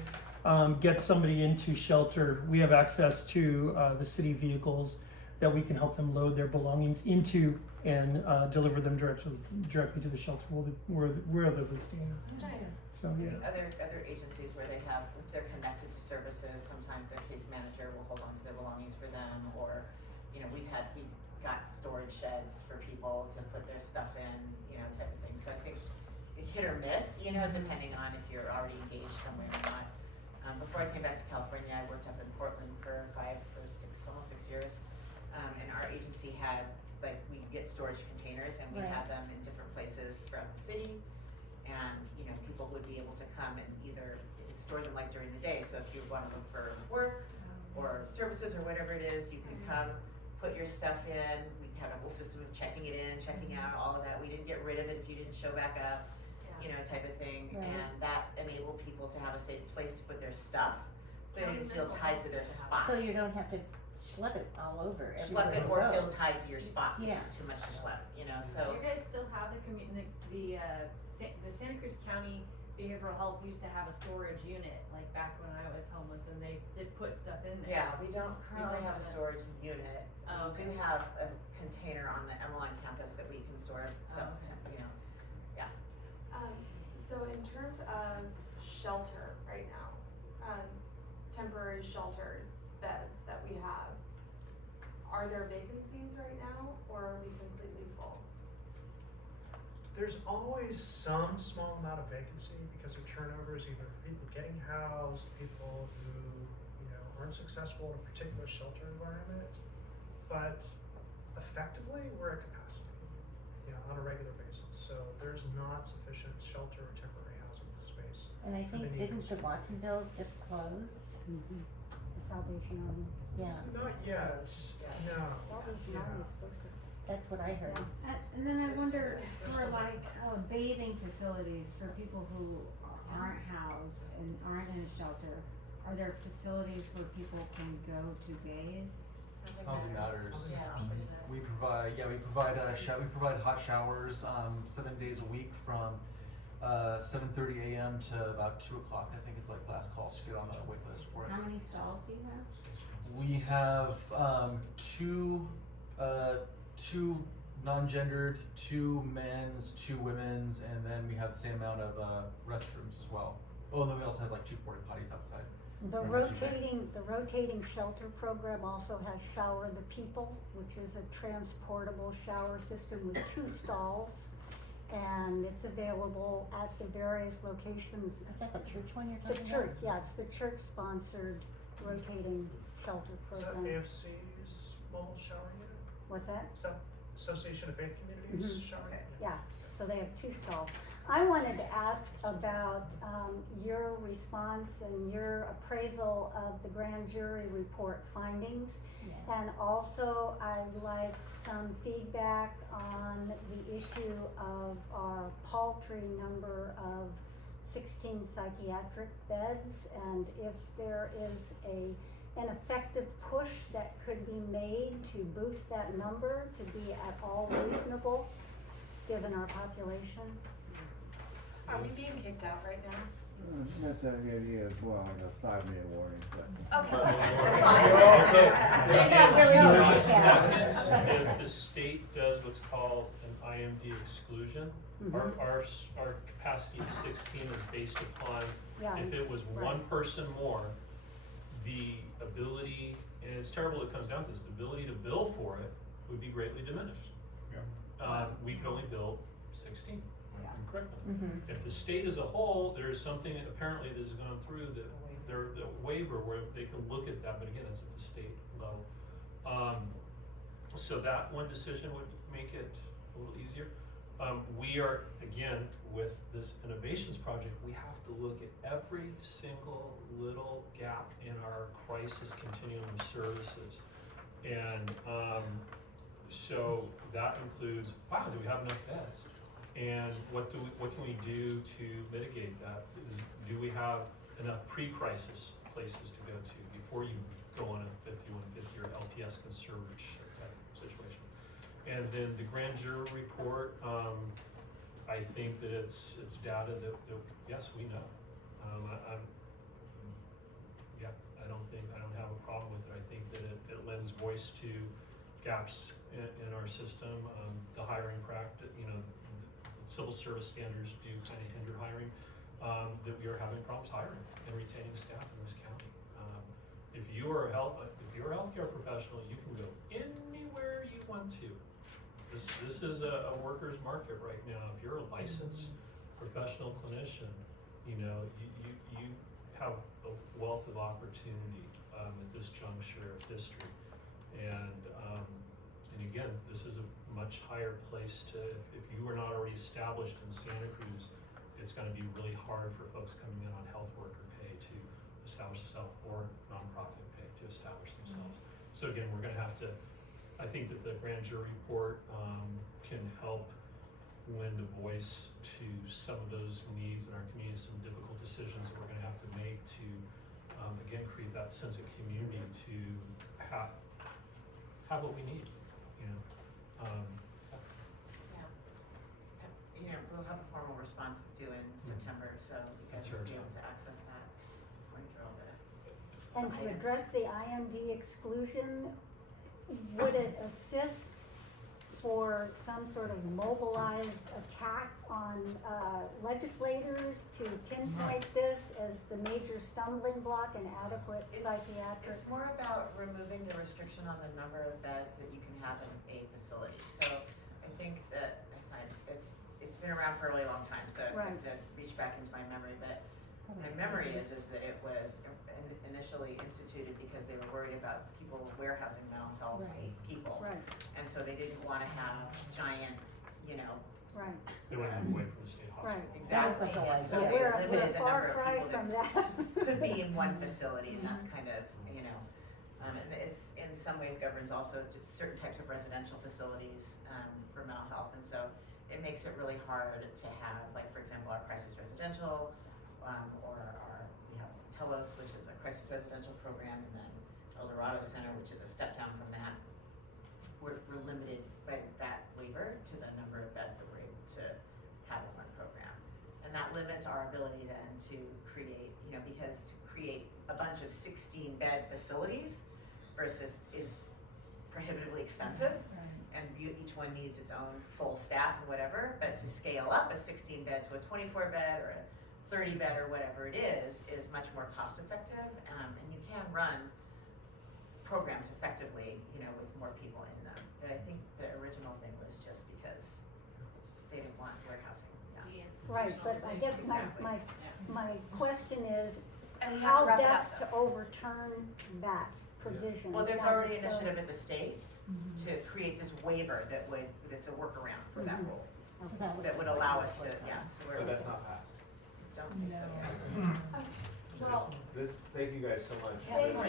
get somebody into shelter, we have access to the city vehicles that we can help them load their belongings into and deliver them directly to the shelter where they're listing. Nice. So yeah. Other agencies where they have, if they're connected to services, sometimes their case manager will hold on to their belongings for them, or, we've got storage sheds for people to put their stuff in, type of thing. So I think it's hit or miss, depending on if you're already engaged somewhere or not. Before I came back to California, I worked up in Portland for 5 or 6, almost 6 years. And our agency had, we get storage containers, and we Right. had them in different places throughout the city. And, people would be able to come and either store them during the day. So if you want to look for work or services or whatever it is, you can come, put your stuff in. We had a whole system of checking it in, checking out, all of that. We didn't get rid of it if you didn't show back up, type of thing. Right. And that enabled people to have a safe place to put their stuff, so they didn't feel tied to their spot. So you don't have to schlep it all over everywhere Schlep it you or go. feel tied to your spot, because Yeah. it's too much to schlep, so. Do you guys still have the Santa Cruz County Behavioral Health used to have a storage unit, back when I was homeless, and they did put stuff in there. Yeah, we don't currently don't have a have that. storage unit. Oh, We okay. do have a container on the Emmeline campus that we can store stuff, Oh, okay. So in terms of shelter right now, temporary shelters, beds that we have, are there vacancies right now, or are we completely full? There's always some small amount of vacancy because of turnovers, either people getting housed, people who, aren't successful in a particular shelter environment. But effectively, we're at capacity, on a regular basis. So there's not sufficient shelter or temporary housing space. And I for the think, needs. didn't the Watsonville just close? The Salvation Army. Yeah, Not yet, no. Salvation Yeah. Army is supposed to. that's what I heard. And then I wonder for bathing facilities for people who aren't housed and aren't in a shelter, are there facilities where people can go to bathe? Housing matters. Yeah. We provide hot showers 7 days a week from 7:30 a.m. to about 2 o'clock. I think is last call to get on the wait list for it. How many stalls do you have? We have two non-gendered, 2 men's, 2 women's, and then we have the same amount of restrooms as well. Oh, and then we also have 2 porta potties outside. The rotating shelter program also has Shower the People, which is a transportable shower system with 2 stalls. And it's available at the various locations. Is that the church one you're The talking about? church, yeah, it's the church-sponsored rotating shelter Is that program. AFC's mobile shower unit? What's that? Is that Association of Faith Communities Mhm. shower unit? Yeah, so they have 2 stalls. I wanted to ask about your response and your appraisal of the grand jury report findings. Yeah. And also, I'd like some feedback on the issue of our paltry number of 16 psychiatric beds, and if there is an effective push that could be made to boost that number to be at all reasonable, given our population. Are we being kicked out right now? That's an idea as well, like a 5-minute warning, but. For seconds, if the state does what's called an IMD exclusion, our capacity of 16 is based upon, Yeah, if it was right. one person more, the ability, and it's terrible it comes down to this, the ability to bill for it would be greatly diminished. We could only bill 16, correct me. If the state as a whole, there's something that apparently that's gone through that the waiver where they can look at that, but again, it's at the state level. So that one decision would make it a little easier. We are, again, with this innovations project, we have to look at every single little gap in our crisis continuum of services. And so that includes, wow, do we have enough beds? And what can we do to mitigate that? Do we have enough pre-crisis places to go to before you go on a 5150 or LPS conservatorship type situation? And then the grand jury report, I think that it's data that yes, we know. I don't have a problem with it. I think that it lends voice to gaps in our system. The hiring practice, civil service standards do kind of hinder hiring. That we are having problems hiring and retaining staff in this county. If you're a healthcare professional, you can go anywhere you want to. This is a worker's market right now. If you're a licensed professional clinician, you have a wealth of opportunity at this juncture of history. And again, this is a much higher place to, if you are not already established in Santa Cruz, it's gonna be really hard for folks coming in on health worker pay to establish themselves or nonprofit pay to establish themselves. So again, we're gonna have to, I think that the grand jury report can help lend a voice to some of those needs in our community, some difficult decisions that we're gonna have to make to, again, create that sense of community to have what we need, We'll have a formal response due in September, so you guys will be able to access that going through all the And to address the IMD exclusion, would it assist for some sort of mobilized attack on legislators to pinpoint this as the major stumbling block in adequate psychiatric? It's more about removing the restriction on the number of beds that you can have in a facility. So I think that it's been around for a really long time, so I have to reach back into my memory, but my memory is that it was initially instituted because they were worried about people warehousing mental health people. And so they didn't want to have giant, they want to move away from the state hospital. Exactly. And so they limited the number of people that could be in one facility, and that's kind of, and it's in some ways governs also to certain types of residential facilities for mental health, and so it makes it really hard to have, like, for example, our crisis residential, or our, Telos, which is a crisis residential program, and then El Dorado Center, which is a step down from that. We're limited by that waiver to the number of beds that we're able to have in one program. And that limits our ability then to create, because to create a bunch of 16-bed facilities versus is prohibitively expensive. And each one needs its own full staff and whatever, but to scale up a 16-bed to a 24-bed or a 30-bed or whatever it is much more cost effective, and you can run programs effectively, with more people in them. But I think the original thing was just because they didn't want warehousing. Right, but I guess my question is, And we have how to wrap it up, best to overturn that provision? Well, there's Not already necessarily- initiative at the state to create this waiver that's a workaround for that rule. That would allow us to, so we're. But that's not passed. Don't think so yet. Thank you guys so much. Thank you.